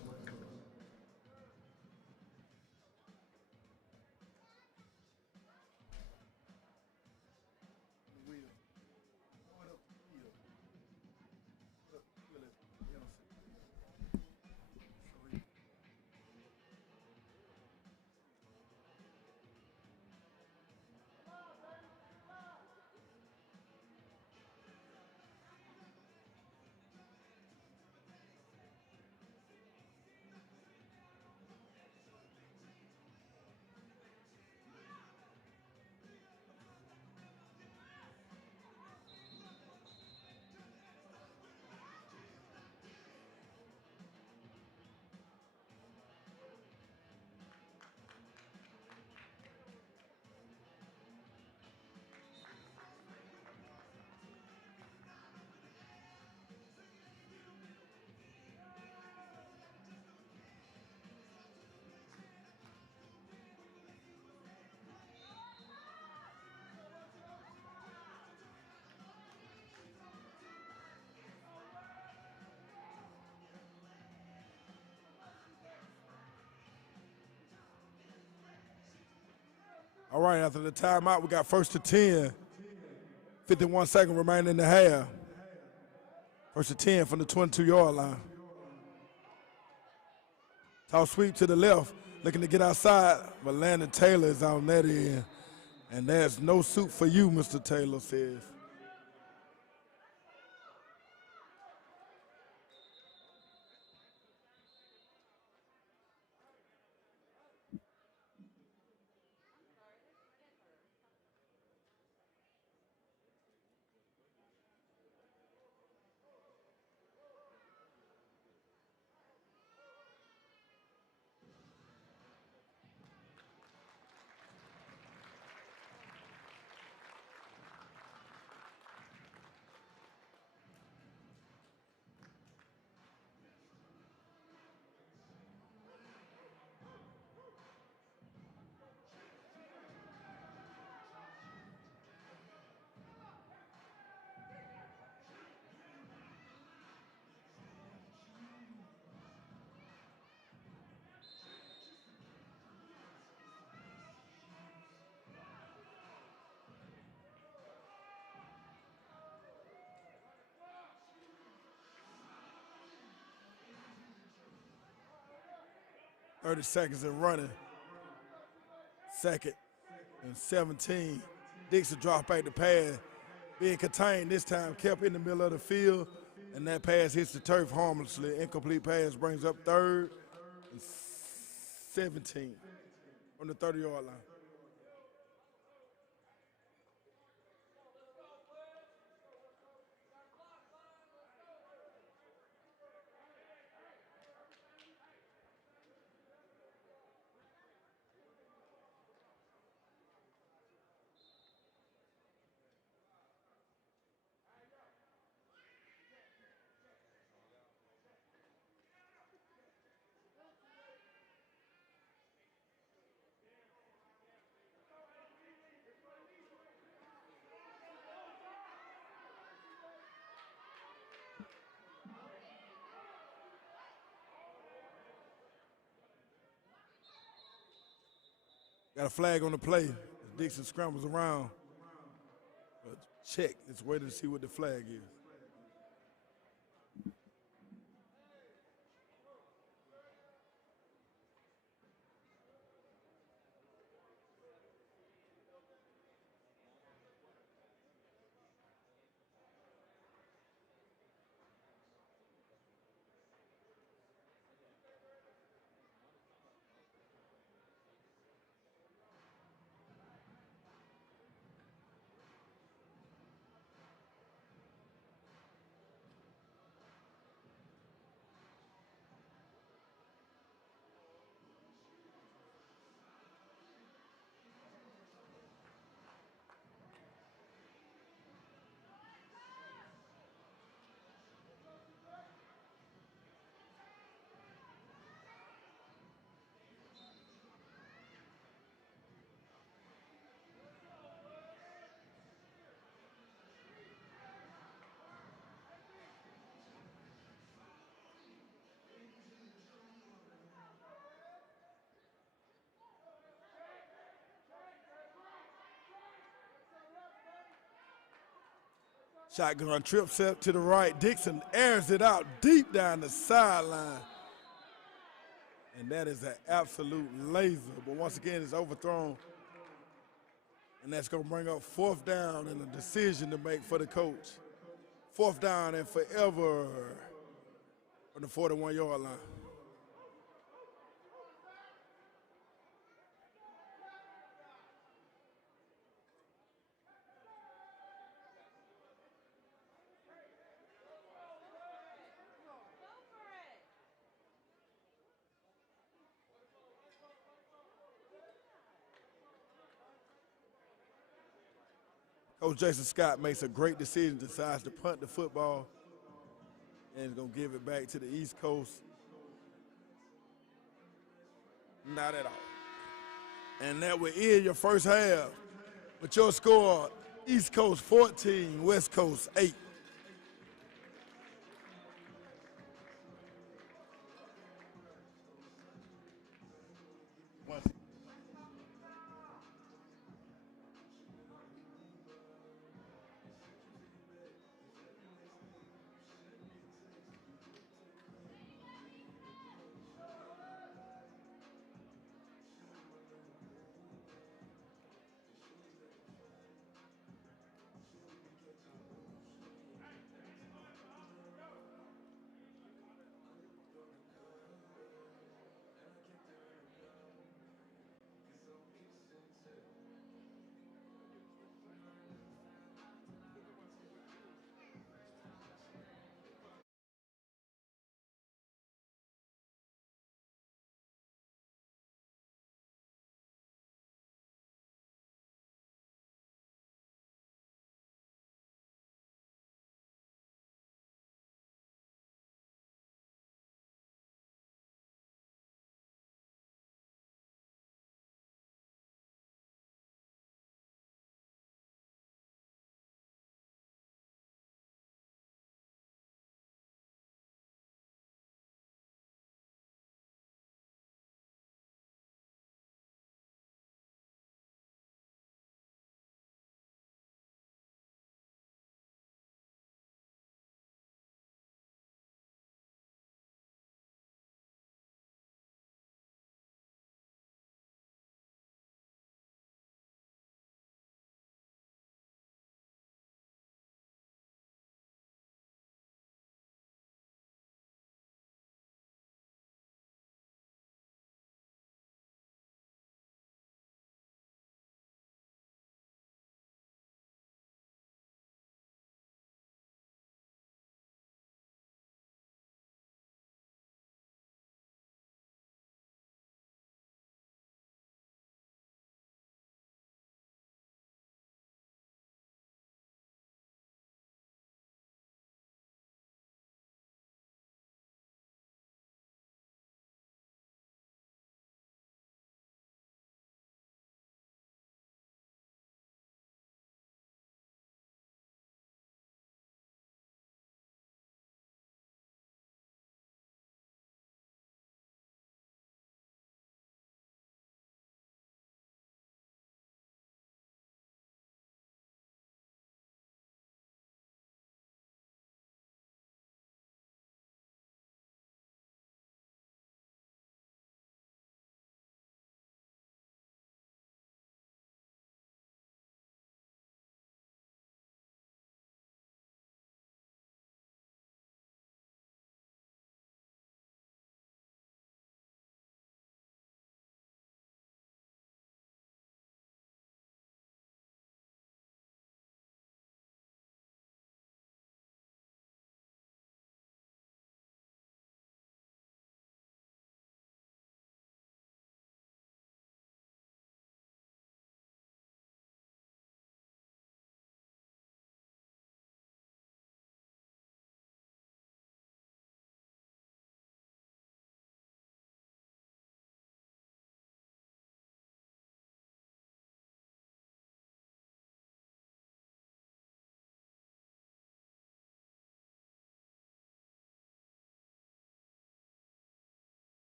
All right, after the timeout, we got first to 10. 51 seconds remaining in the half. First to 10 from the 22-yard line. Toss sweep to the left, looking to get outside, but Landon Taylor is on that end. And there's no suit for you, Mr. Taylor says. .30 seconds and running. Second and 17. Dixon dropped back the pass. Being contained this time, kept in the middle of the field, and that pass hits the turf harmlessly. Incomplete pass brings up third and 17 on the 30-yard line. Got a flag on the play. Dixon scrambles around. But check. It's waiting to see what the flag is. Shotgun trip set to the right. Dixon airs it out deep down the sideline. And that is an absolute laser. But once again, it's overthrown. And that's going to bring up fourth down and a decision to make for the coach. Fourth down and forever on the 41-yard line. Coach Jason Scott makes a great decision, decides to punt the football, and is going to give it back to the East Coast. Not at all. And that will end your first half with your score, East Coast 14, West Coast 8.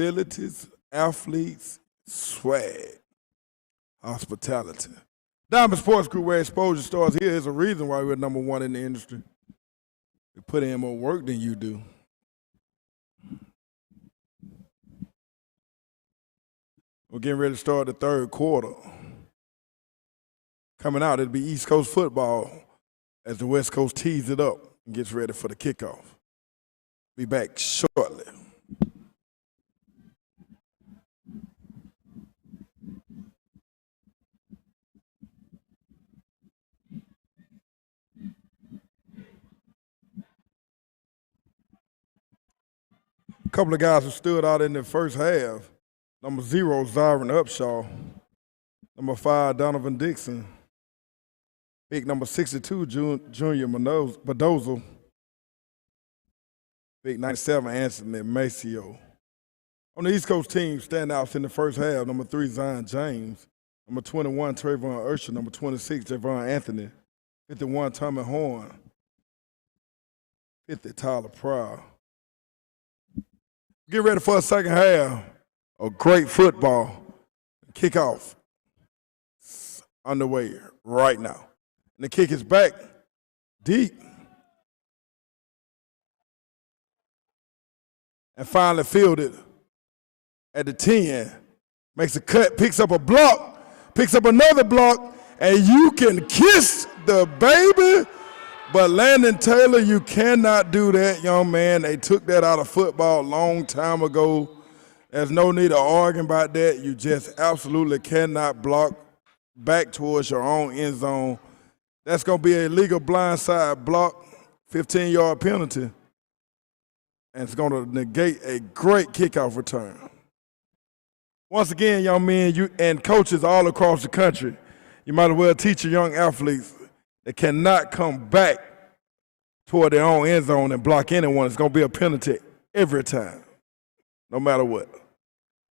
facilities, athletes, swag, hospitality. Diamond Sports Group, where exposure starts here, is a reason why we're number one in the industry. We put in more work than you do. We're getting ready to start the third quarter. Coming out, it'll be East Coast football as the West Coast tees it up and gets ready for the kickoff. Be back shortly. A couple of guys who stood out in the first half. Number 0, Zyron Upshaw. Number 5, Donovan Dixon. Big number 62, Junior Mendoza. Big 97, Anthony Maceo. On the East Coast team, standouts in the first half, number 3, Zion James. Number 21, Trayvon Ursher. Number 26, Javon Anthony. 51, Tommy Horn. 50, Tyler Pryor. Get ready for a second half of great football. Kickoff is underway right now. And the kick is back deep. And finally fielded at the 10. Makes a cut, picks up a block, picks up another block, and you can kiss the baby. But Landon Taylor, you cannot do that, young man. They took that out of football a long time ago. There's no need to argue about that. You just absolutely cannot block back towards your own end zone. That's going to be a legal blindside block, 15-yard penalty. And it's going to negate a great kickoff return. Once again, young men you and coaches all across the country, you might as well teach your young athletes that cannot come back toward their own end zone and block anyone. It's going to be a penalty every time, no matter what.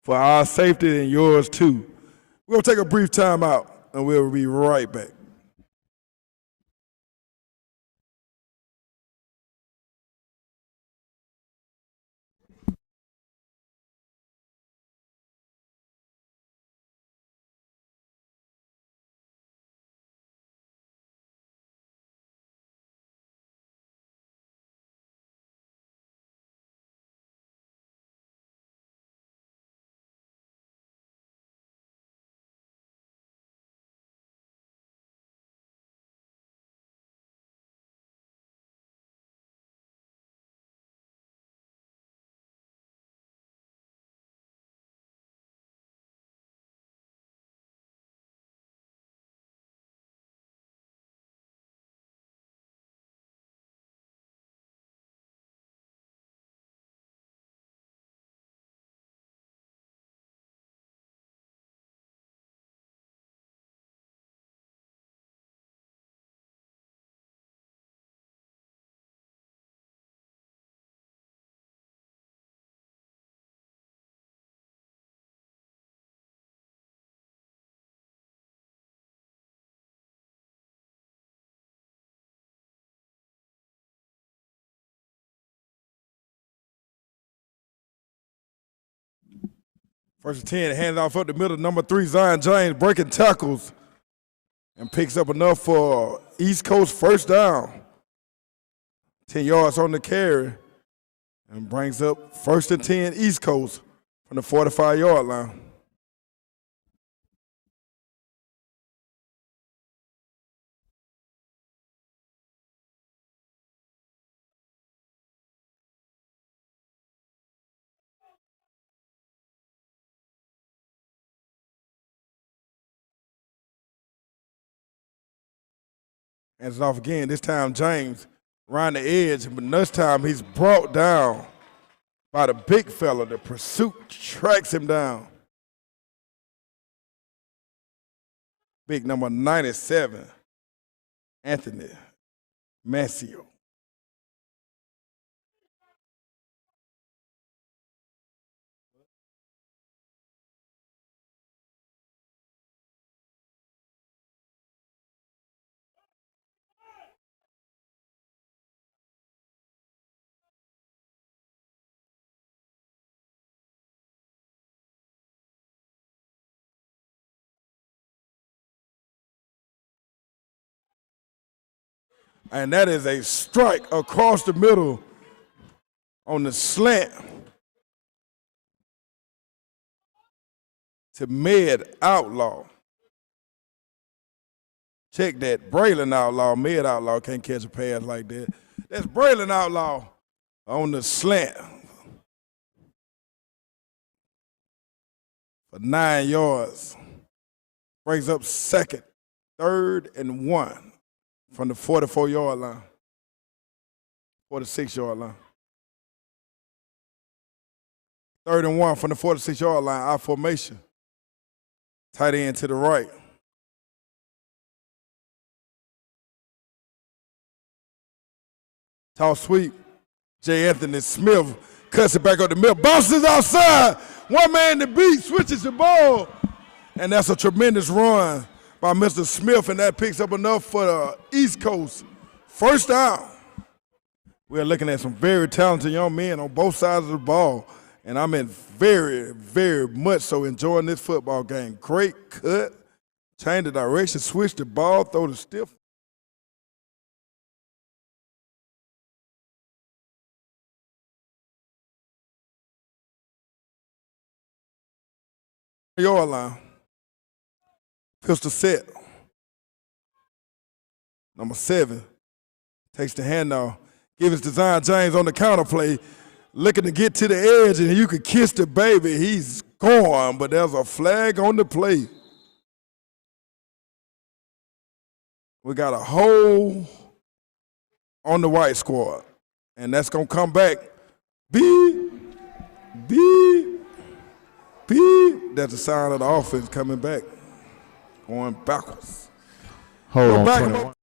For our safety and yours too. We're going to take a brief time out, and we'll be right back. First and 10, hands off up the middle. Number 3, Zion James, breaking tackles and picks up enough for East Coast first down. 10 yards on the carry and brings up first and 10 East Coast from the 45-yard line. Hands it off again. This time James around the edge, but this time he's brought down by the big fella. The pursuit tracks him down. Big number 97, Anthony Maceo. And that is a strike across the middle on the slant to Med Outlaw. Check that. Braylon Outlaw, Med Outlaw can't catch a pass like that. That's Braylon Outlaw on the slant for 9 yards. Brings up second, 3rd and 1 from the 44-yard line, 46-yard line. 3rd and 1 from the 46-yard line, our formation. Tight end to the right. Toss sweep. J. Anthony Smith cuts it back up the middle. Bounces outside. One man to beat, switches the ball. And that's a tremendous run by Mr. Smith, and that picks up enough for the East Coast. First down. We're looking at some very talented young men on both sides of the ball. And I'm very, very much so enjoying this football game. Great cut, change the direction, switch the ball, throw the stiff. Yard line. Pistol set. Number 7 takes the handoff. Gives it to Zion James on the counter play. Looking to get to the edge, and you could kiss the baby. He's gone, but there's a flag on the play. We got a hole on the white squad, and that's going to come back. B. That's the sign of the offense coming back, going backwards. Hold on, back 21.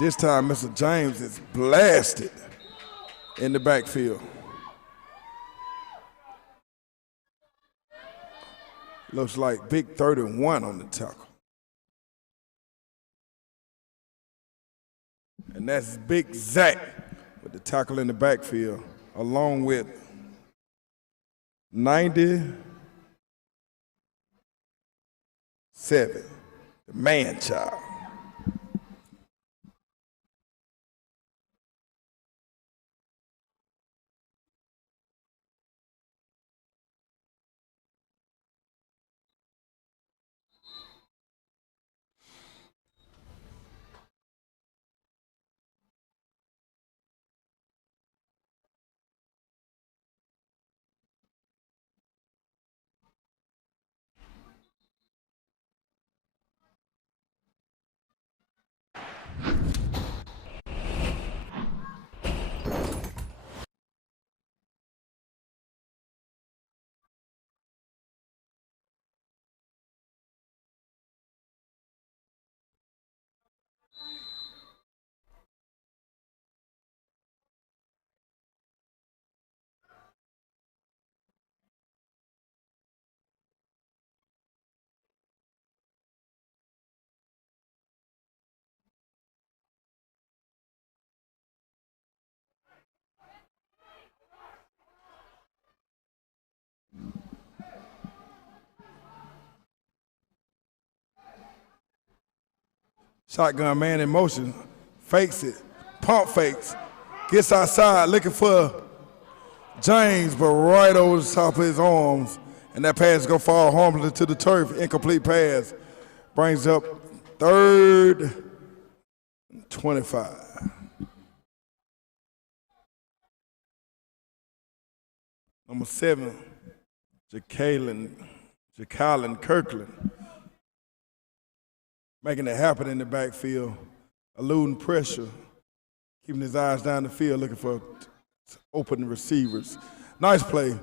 This time, Mr. James is blasted in the backfield. Looks like big 31 on the tackle. And that's Big Zach with the tackle in the backfield, along with 97, the man child. Shotgun man in motion, fakes it, pump fakes, gets outside looking for James, but right over the top of his arms, and that pass is gonna fall harmlessly to the turf, incomplete pass. Brings up 3rd and 25. Number 7, Jacalyn Kirkland. Making it happen in the backfield, eluding pressure, keeping his eyes down the field, looking for open receivers. Nice play,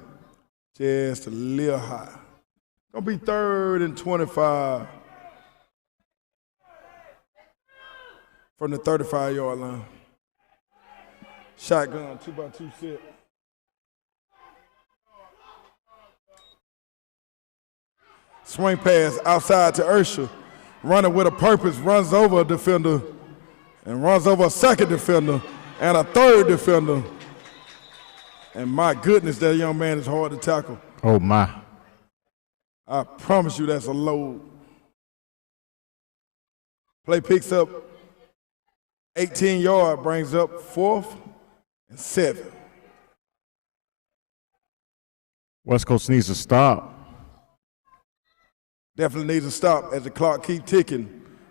just a little high. Gonna be 3rd and 25 from the 35-yard line. Shotgun, 2x2 set. Swing pass outside to Ursha. Running with a purpose, runs over a defender and runs over a second defender and a third defender. And my goodness, that young man is hard to tackle. Oh, my. I promise you that's a load. Play picks up 18 yard, brings up 4th and 7. West Coast needs to stop. Definitely needs to stop as the clock keeps ticking.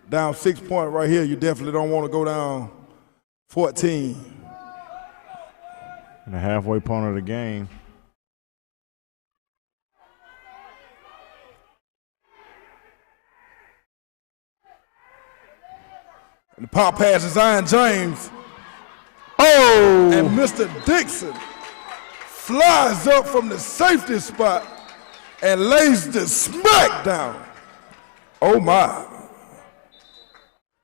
Down 6 point right here, you definitely don't want to go down 14. In the halfway point of the game. And the pop pass is Zion James. Oh! And Mr. Dixon flies up from the safety spot and lays the smack down. Oh my.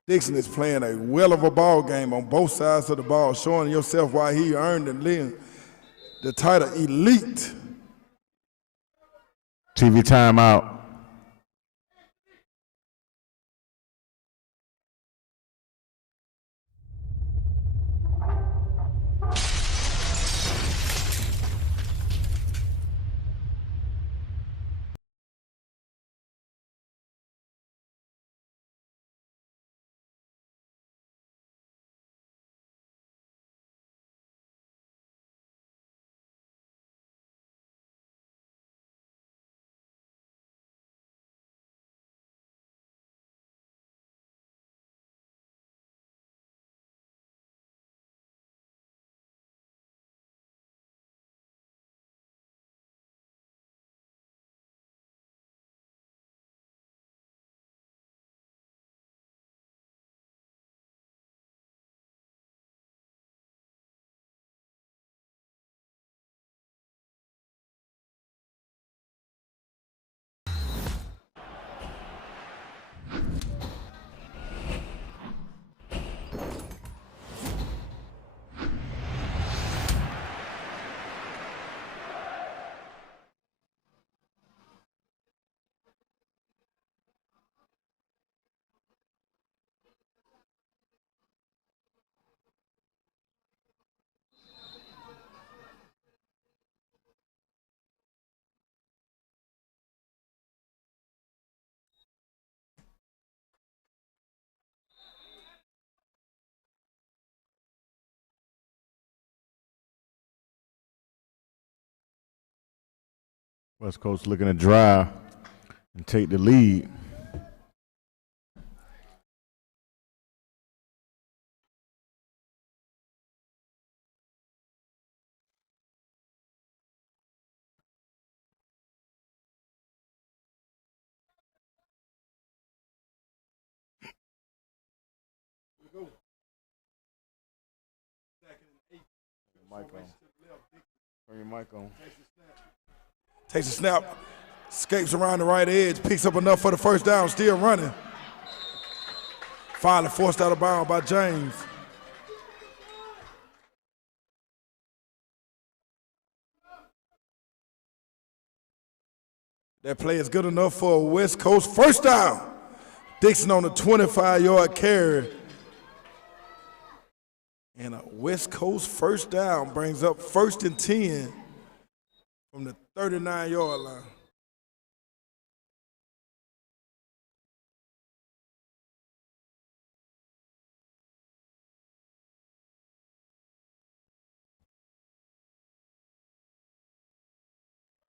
Dixon is playing a well of a ball game on both sides of the ball, showing yourself why he earned the title elite. TV timeout. West Coast looking to drive and take the lead. Mic on. Turn your mic on. Takes a snap, escapes around the right edge, picks up enough for the first down, still running. Finally forced out of bounds by James. That play is good enough for a West Coast first down. Dixon on the 25-yard carry. And a West Coast first down brings up 1st and 10 from the 39-yard line.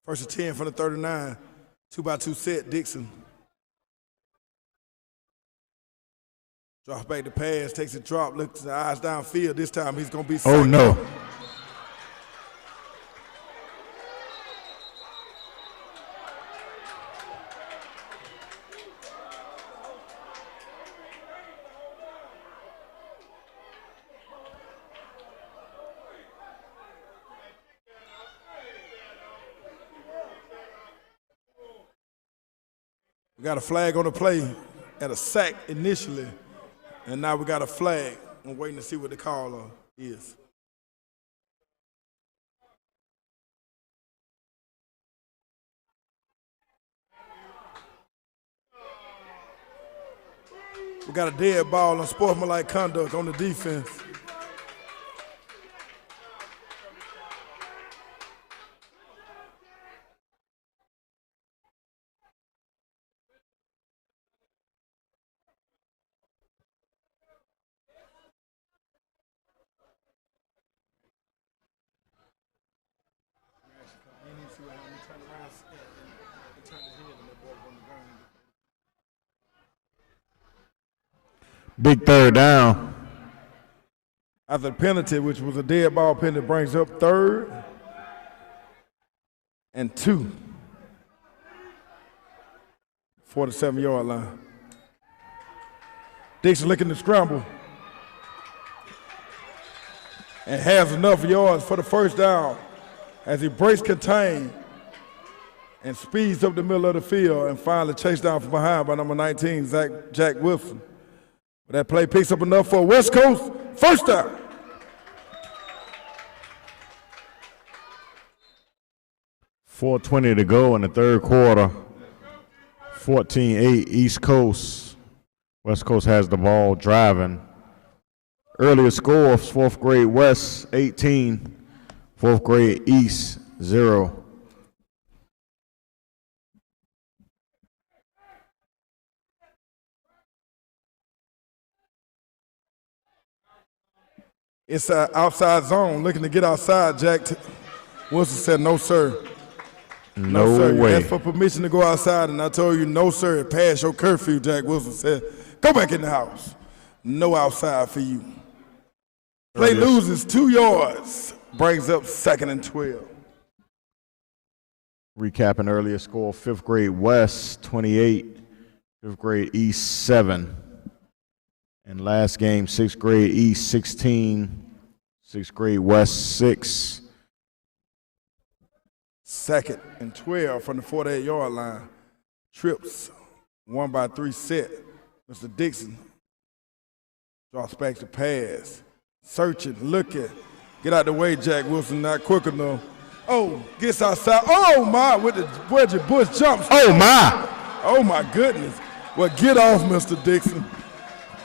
First and 10 from the 39. 2x2 set, Dixon. Drops back the pass, takes a drop, looks the eyes downfield. This time he's going to be sacked. Oh, no. We got a flag on the play at a sack initially, and now we got a flag. I'm waiting to see what the call is. We got a dead ball on sportsmanlike conduct on the defense. Big third down. After the penalty, which was a dead ball penalty, brings up 3rd and 2. 47-yard line. Dixon looking to scramble and has enough yards for the first down as he breaks contain and speeds up the middle of the field and finally chased down from behind by number 19, Jack Wilson. But that play picks up enough for West Coast first down. .420 to go in the third quarter. 14-8 East Coast. West Coast has the ball driving. Earlier scores, 4th grade West 18, 4th grade East 0. It's an outside zone, looking to get outside. Jack Wilson said, no, sir. No sir. way. You asked for permission to go outside, and I told you, no, sir. Pass your curfew, Jack Wilson said. Go back in the house. No outside for you. Play loses 2 yards, brings up 2nd and 12. Recapping earlier score, 5th grade West 28, 5th grade East 7. And last game, 6th grade East 16, 6th grade West 6. 2nd and 12 from the 48-yard line. Trips, 1-by-3 set. Mr. Dixon drops back to pass. Searching, looking. Get out the way, Jack Wilson, not quick enough. Oh, gets outside. Oh, my, with the Reggie Bush jumps. Oh, my. Oh, my goodness. Well, get off, Mr. Dixon.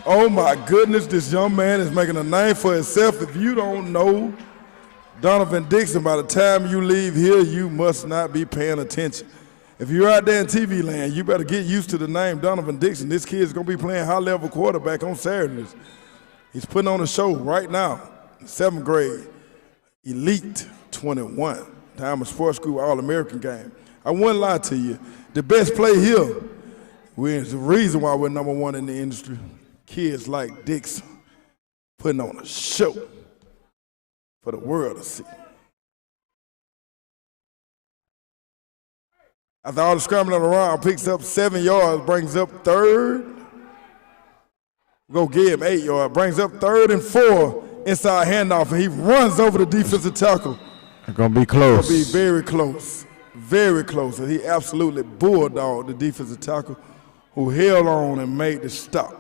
Oh, my goodness, this young man is making a name for himself. If you don't know Donovan Dixon, by the time you leave here, you must not be paying attention. If you're out there in TV land, you better get used to the name Donovan Dixon. This kid's going to be playing high-level quarterback on Saturdays. He's putting on a show right now, 7th grade, Elite 21, Diamond Sports Group All-American game. I wouldn't lie to you. The best play here is the reason why we're number 1 in the industry. Kids like Dixon putting on a show for the world to see. After all the scrambling around, picks up 7 yards, brings up 3rd. Go give him 8 yards, brings up 3rd and 4, inside handoff, and he runs over the defensive tackle. It's going to be close. It's going to be very close, very close. And he absolutely bulldogged the defensive tackle who held on and made the stop.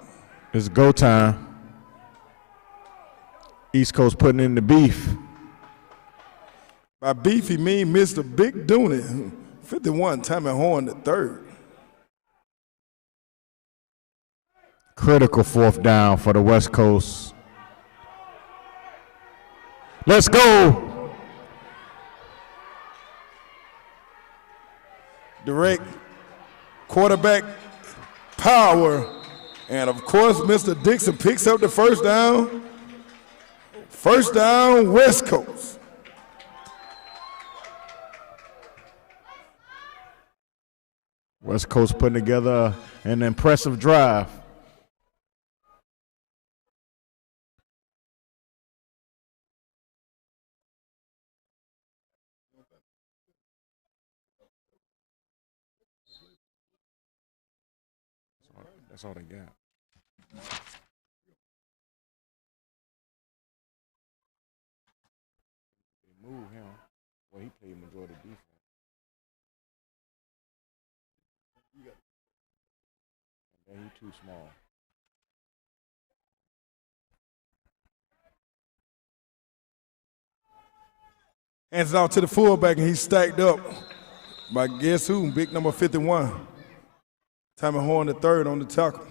It's go time. East Coast putting in the beef. By beef, he mean Mr. Big Dooney, 51, Tommy Horn the 3rd. Critical 4th down for the West Coast. Let's go. Direct quarterback power. And, of course, Mr. Dixon picks up the first down. First down, West Coast. West Coast putting together an impressive drive. That's all they got. They move him. Well, he played majority defense. Too small. Hands it out to the fullback, and he's stacked up by guess who? Big number 51. Tommy Horn the third on the tackle.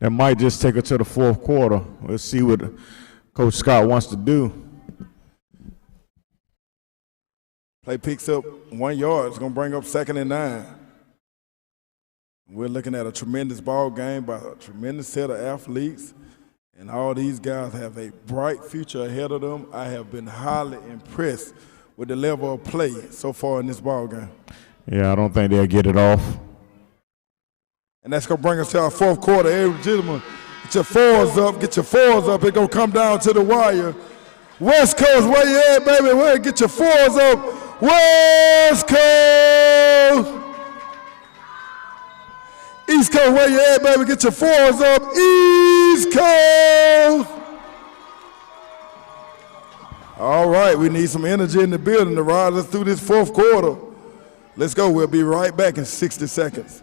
That might just take her to the fourth quarter. Let's see what Coach Scott wants to do. Play picks up 1 yard. It's going to bring up 2nd and 9. We're looking at a tremendous ball game by a tremendous set of athletes, and all these guys have a bright future ahead of them. I have been highly impressed with the level of play so far in this ball game. Yeah, I don't think they'll get it off. And that's going to bring us to our fourth quarter. Hey, gentlemen, get your fours up. Get your fours up. It's going to come down to the wire. West Coast, where you at, baby? Where? Get your fours up. West Coast. East Coast, where you at, baby? Get your fours up. East Coast. All right, we need some energy in the building to ride us through this fourth quarter. Let's go. We'll be right back in 60 seconds.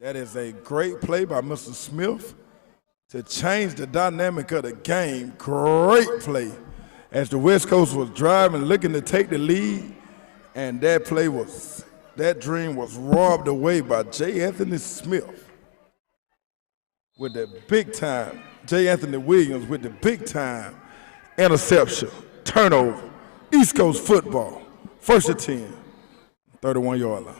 That is a great play by Mr. Smith to change the dynamic of the game. Great play as the West Coast was driving, looking to take the lead, and that dream was robbed away by J. Anthony Smith with the big time, J. Anthony Williams with the big time interception, turnover, East Coast football, 1st and 10, 31-yard line.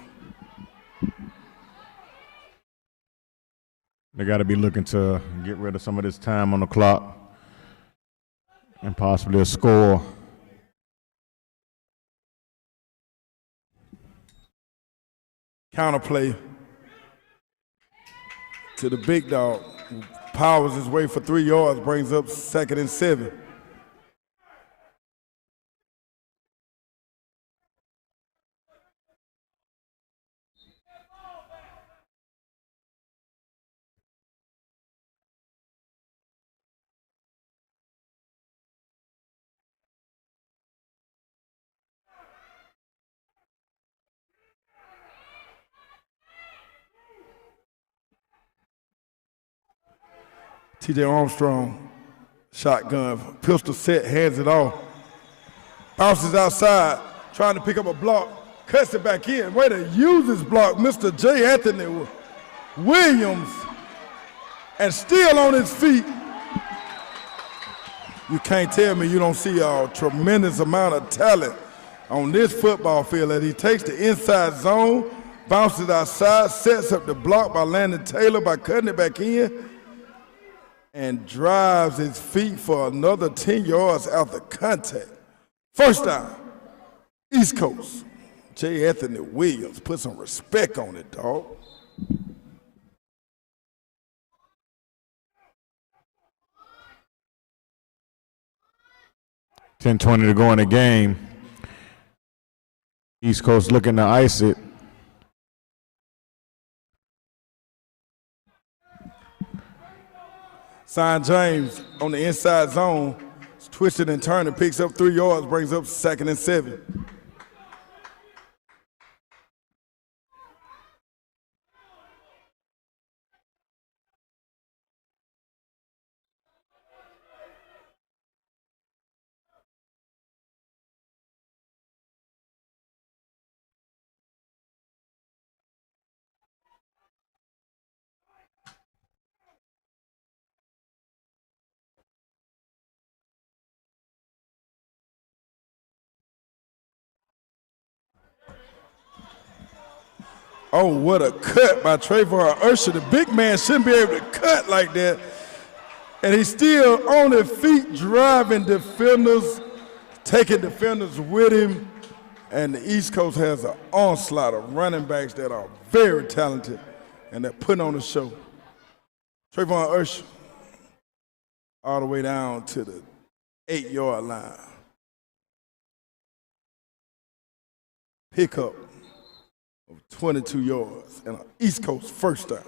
They got to be looking to get rid of some of this time on the clock and possibly a score. Counterplay to the big dog. Powers his way for 3 yards, brings up 2nd and 7. T.J. Armstrong, shotgun, pistol set, hands it off. Bounces outside, trying to pick up a block, cuts it back in. Way to use this block, Mr. J. Anthony Williams, and still on his feet. You can't tell me you don't see a tremendous amount of talent on this football field as he takes the inside zone, bounces outside, sets up the block by Landon Taylor by cutting it back in, and drives his feet for another 10 yards after contact. First down. East Coast, J. Anthony Williams. Put some respect on it, dog. $10:20 to go in the game. East Coast looking to ice it. St. James on the inside zone. It's twisted and turned and picks up 3 yards, brings up 2nd and 7. Oh, what a cut by Trayvon Ursher. The big man shouldn't be able to cut like that. And he's still on his feet, driving defenders, taking defenders with him. And the East Coast has an onslaught of running backs that are very talented and they're putting on the show. Trayvon Ursher all the way down to the 8-yard line. Pickup of 22 yards and an East Coast first down.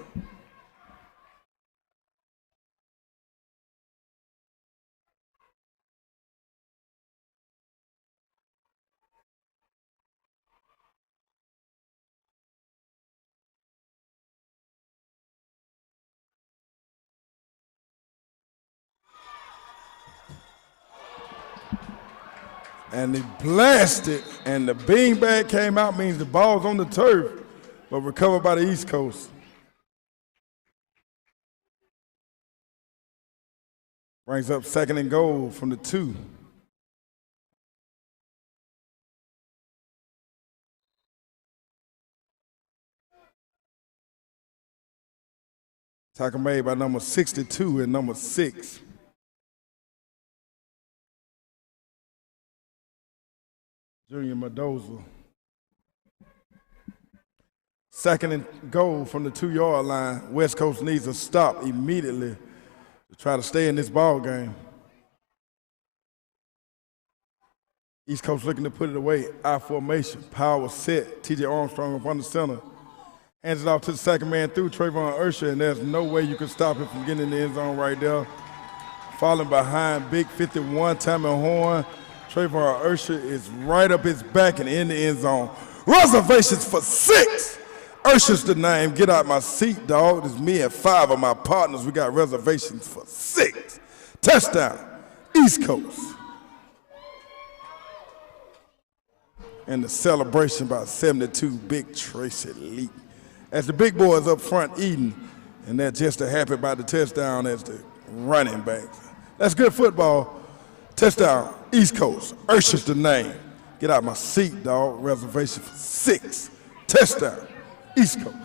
And they blasted, and the beanbag came out, means the ball's on the turf, but recovered by the East Coast. Brings up 2nd and goal from the 2. Tackle made by number 62 and number 6. Junior Mendoza. 2nd and goal from the 2-yard line. West Coast needs a stop immediately to try to stay in this ball game. East Coast looking to put it away. I formation. Power set. T.J. Armstrong up on the center. Hands it off to the second man through Trayvon Ursher, and there's no way you can stop him from getting in the end zone right there. Falling behind, big 51, Tommy Horn. Trayvon Ursher is right up his back and in the end zone. Reservations for 6. Ursher's the name. Get out my seat, dog. It's me and 5 of my partners. We got reservations for 6. Touchdown, East Coast. And the celebration by 72, Big Tracy Lee. As the big boys up front eating, and they're just as happy about the touchdown as the running backs. That's good football. Touchdown, East Coast. Ursher's the name. Get out my seat, dog. Reservation for 6. Touchdown, East Coast.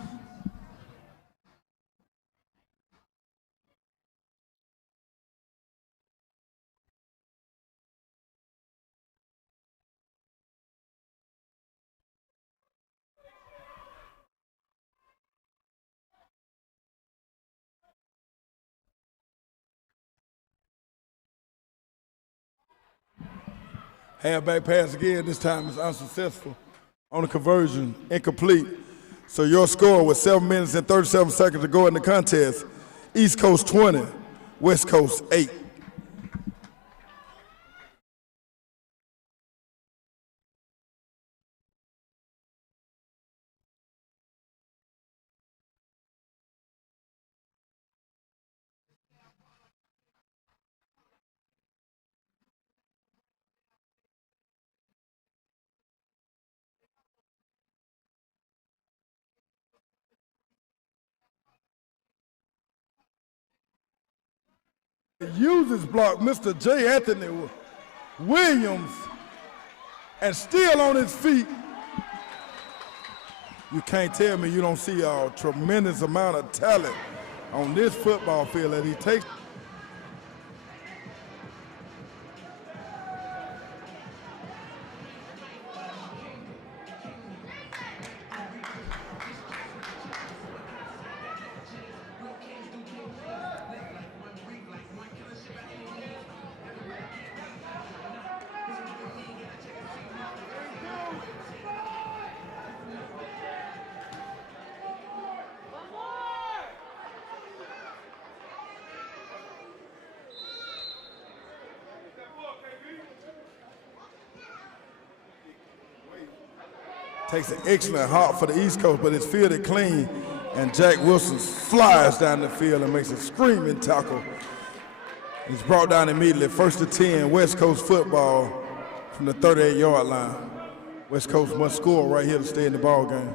Halfback pass again, this time is unsuccessful on the conversion, incomplete. So your score with 7 minutes and 37 seconds to go in the contest, East Coast 20, West Coast 8. Uses block Mr. J. Anthony Williams and still on his feet. You can't tell me you don't see a tremendous amount of talent on this football field that he takes. Takes an excellent hop for the East Coast, but it's fielded clean. And Jack Wilson flies down the field and makes a screaming tackle. He's brought down immediately. 1st and 10, West Coast football from the 38-yard line. West Coast must score right here to stay in the ball game.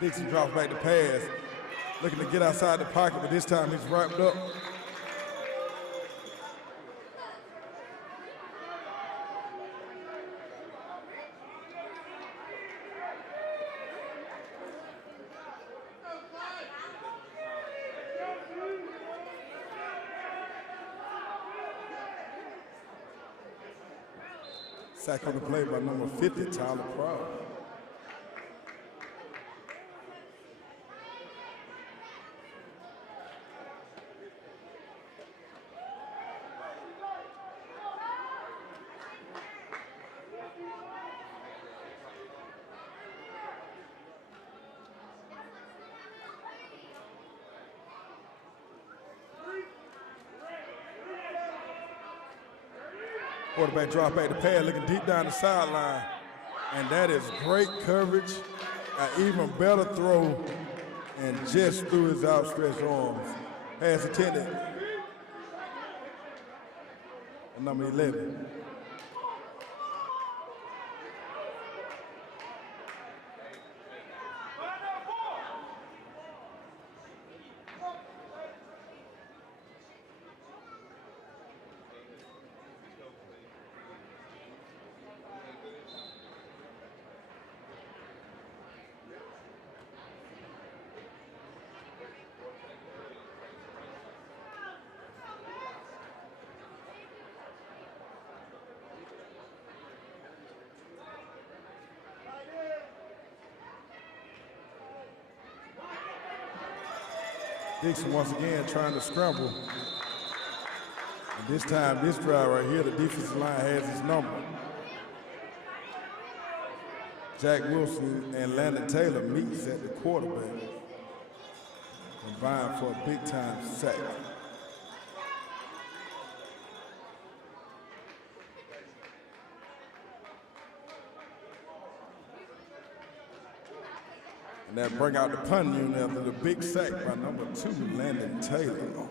Dixon drops back the pass, looking to get outside the pocket, but this time he's wrapped up. Sack on the play by number 50, Tyler Proud. Quarterback drop back the pad, looking deep down the sideline. And that is great coverage, an even better throw, and just through his outstretched arms. Pass intended. Number 11. Dixon once again trying to scramble. And this time, this drive right here, the defensive line has his number. Jack Wilson and Landon Taylor meets at the quarterback, combined for a big-time sack. And that bring out the punt unit after the big sack by number 2, Landon Taylor.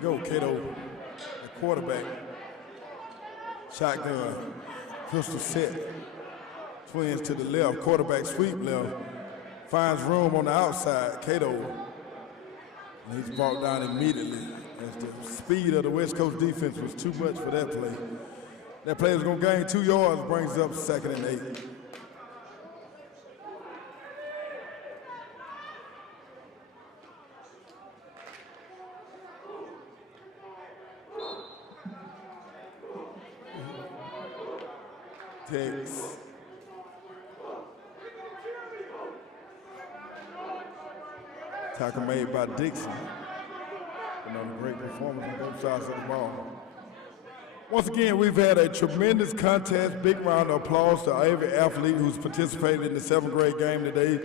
we go. Cato, the quarterback. Shotgun, pistol set. Twins to the left, quarterback sweep left. Finds room on the outside, Cato. And he's brought down immediately as the speed of the West Coast defense was too much for that play. That play was gonna gain 2 yards, brings up 2nd and 8. Takes. Tackle made by Dixon. Another great performance on both sides of the ball. Once again, we've had a tremendous contest. Big round of applause to every athlete who's participated in the 7th grade game today.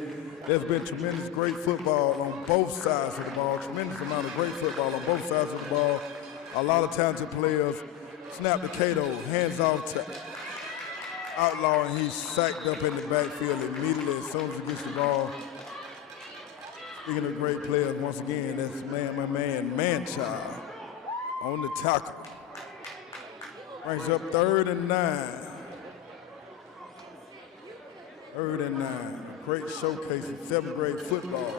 There's been tremendous great football on both sides of the ball. Tremendous amount of great football on both sides of the ball. A lot of talented players. Snap to Cato, hands off to Outlaw, and he's sacked up in the backfield immediately as soon as he gets the ball. Speaking of great players, once again, that's my man, Manchild, on the tackle. Brings up 3rd and 9. 3rd and 9. Great showcase of 7th grade football.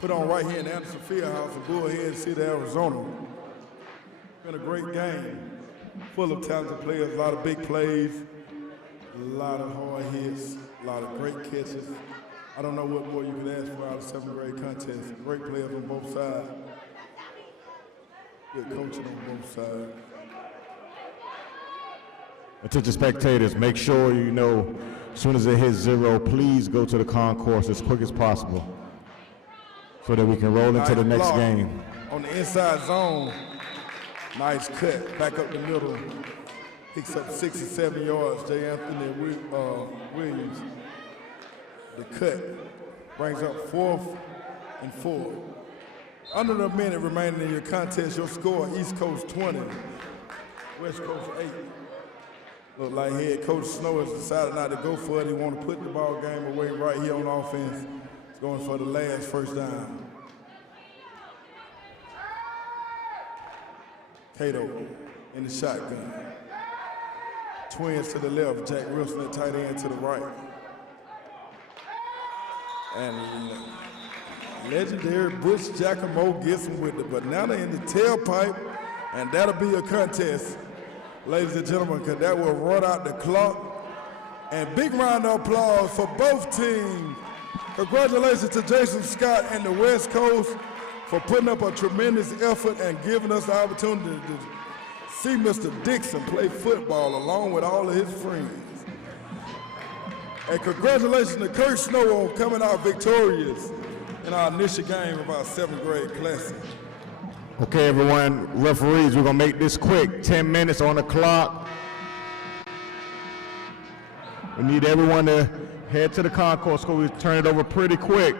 Put on right here in Anderson Fieldhouse in Bullhead City, Arizona. Been a great game. Full of talented players, a lot of big plays. A lot of hard hits, a lot of great catches. I don't know what more you could ask for out of 7th grade contest. Great players on both sides. Good coaching on both sides. Attention spectators, make sure you know as soon as it hits 0, please go to the concourse as quick as possible so that we can roll into the next game. On the inside zone, nice cut, back up the middle. Picks up 6 or 7 yards, J. Anthony Williams. The cut brings up 4th and 4. Under a minute remaining in your contest, your score, East Coast 20, West Coast 8. Look like head coach Snow has decided not to go for it. He want to put the ball game away right here on offense. He's going for the last first down. Cato in the shotgun. Twins to the left, Jack Wilson at tight end to the right. And legendary Butch Giacomo gets him with the banana in the tailpipe, and that'll be a contest, ladies and gentlemen, because that will run out the clock. And big round of applause for both teams. Congratulations to Jason Scott and the West Coast for putting up a tremendous effort and giving us the opportunity to see Mr. Dixon play football along with all of his friends. And congratulations to Kurt Snow on coming out victorious in our initial game of our 7th grade classic. Okay, everyone, referees, we're gonna make this quick. 10 minutes on the clock. We need everyone to head to the concourse because we turn it over pretty quick.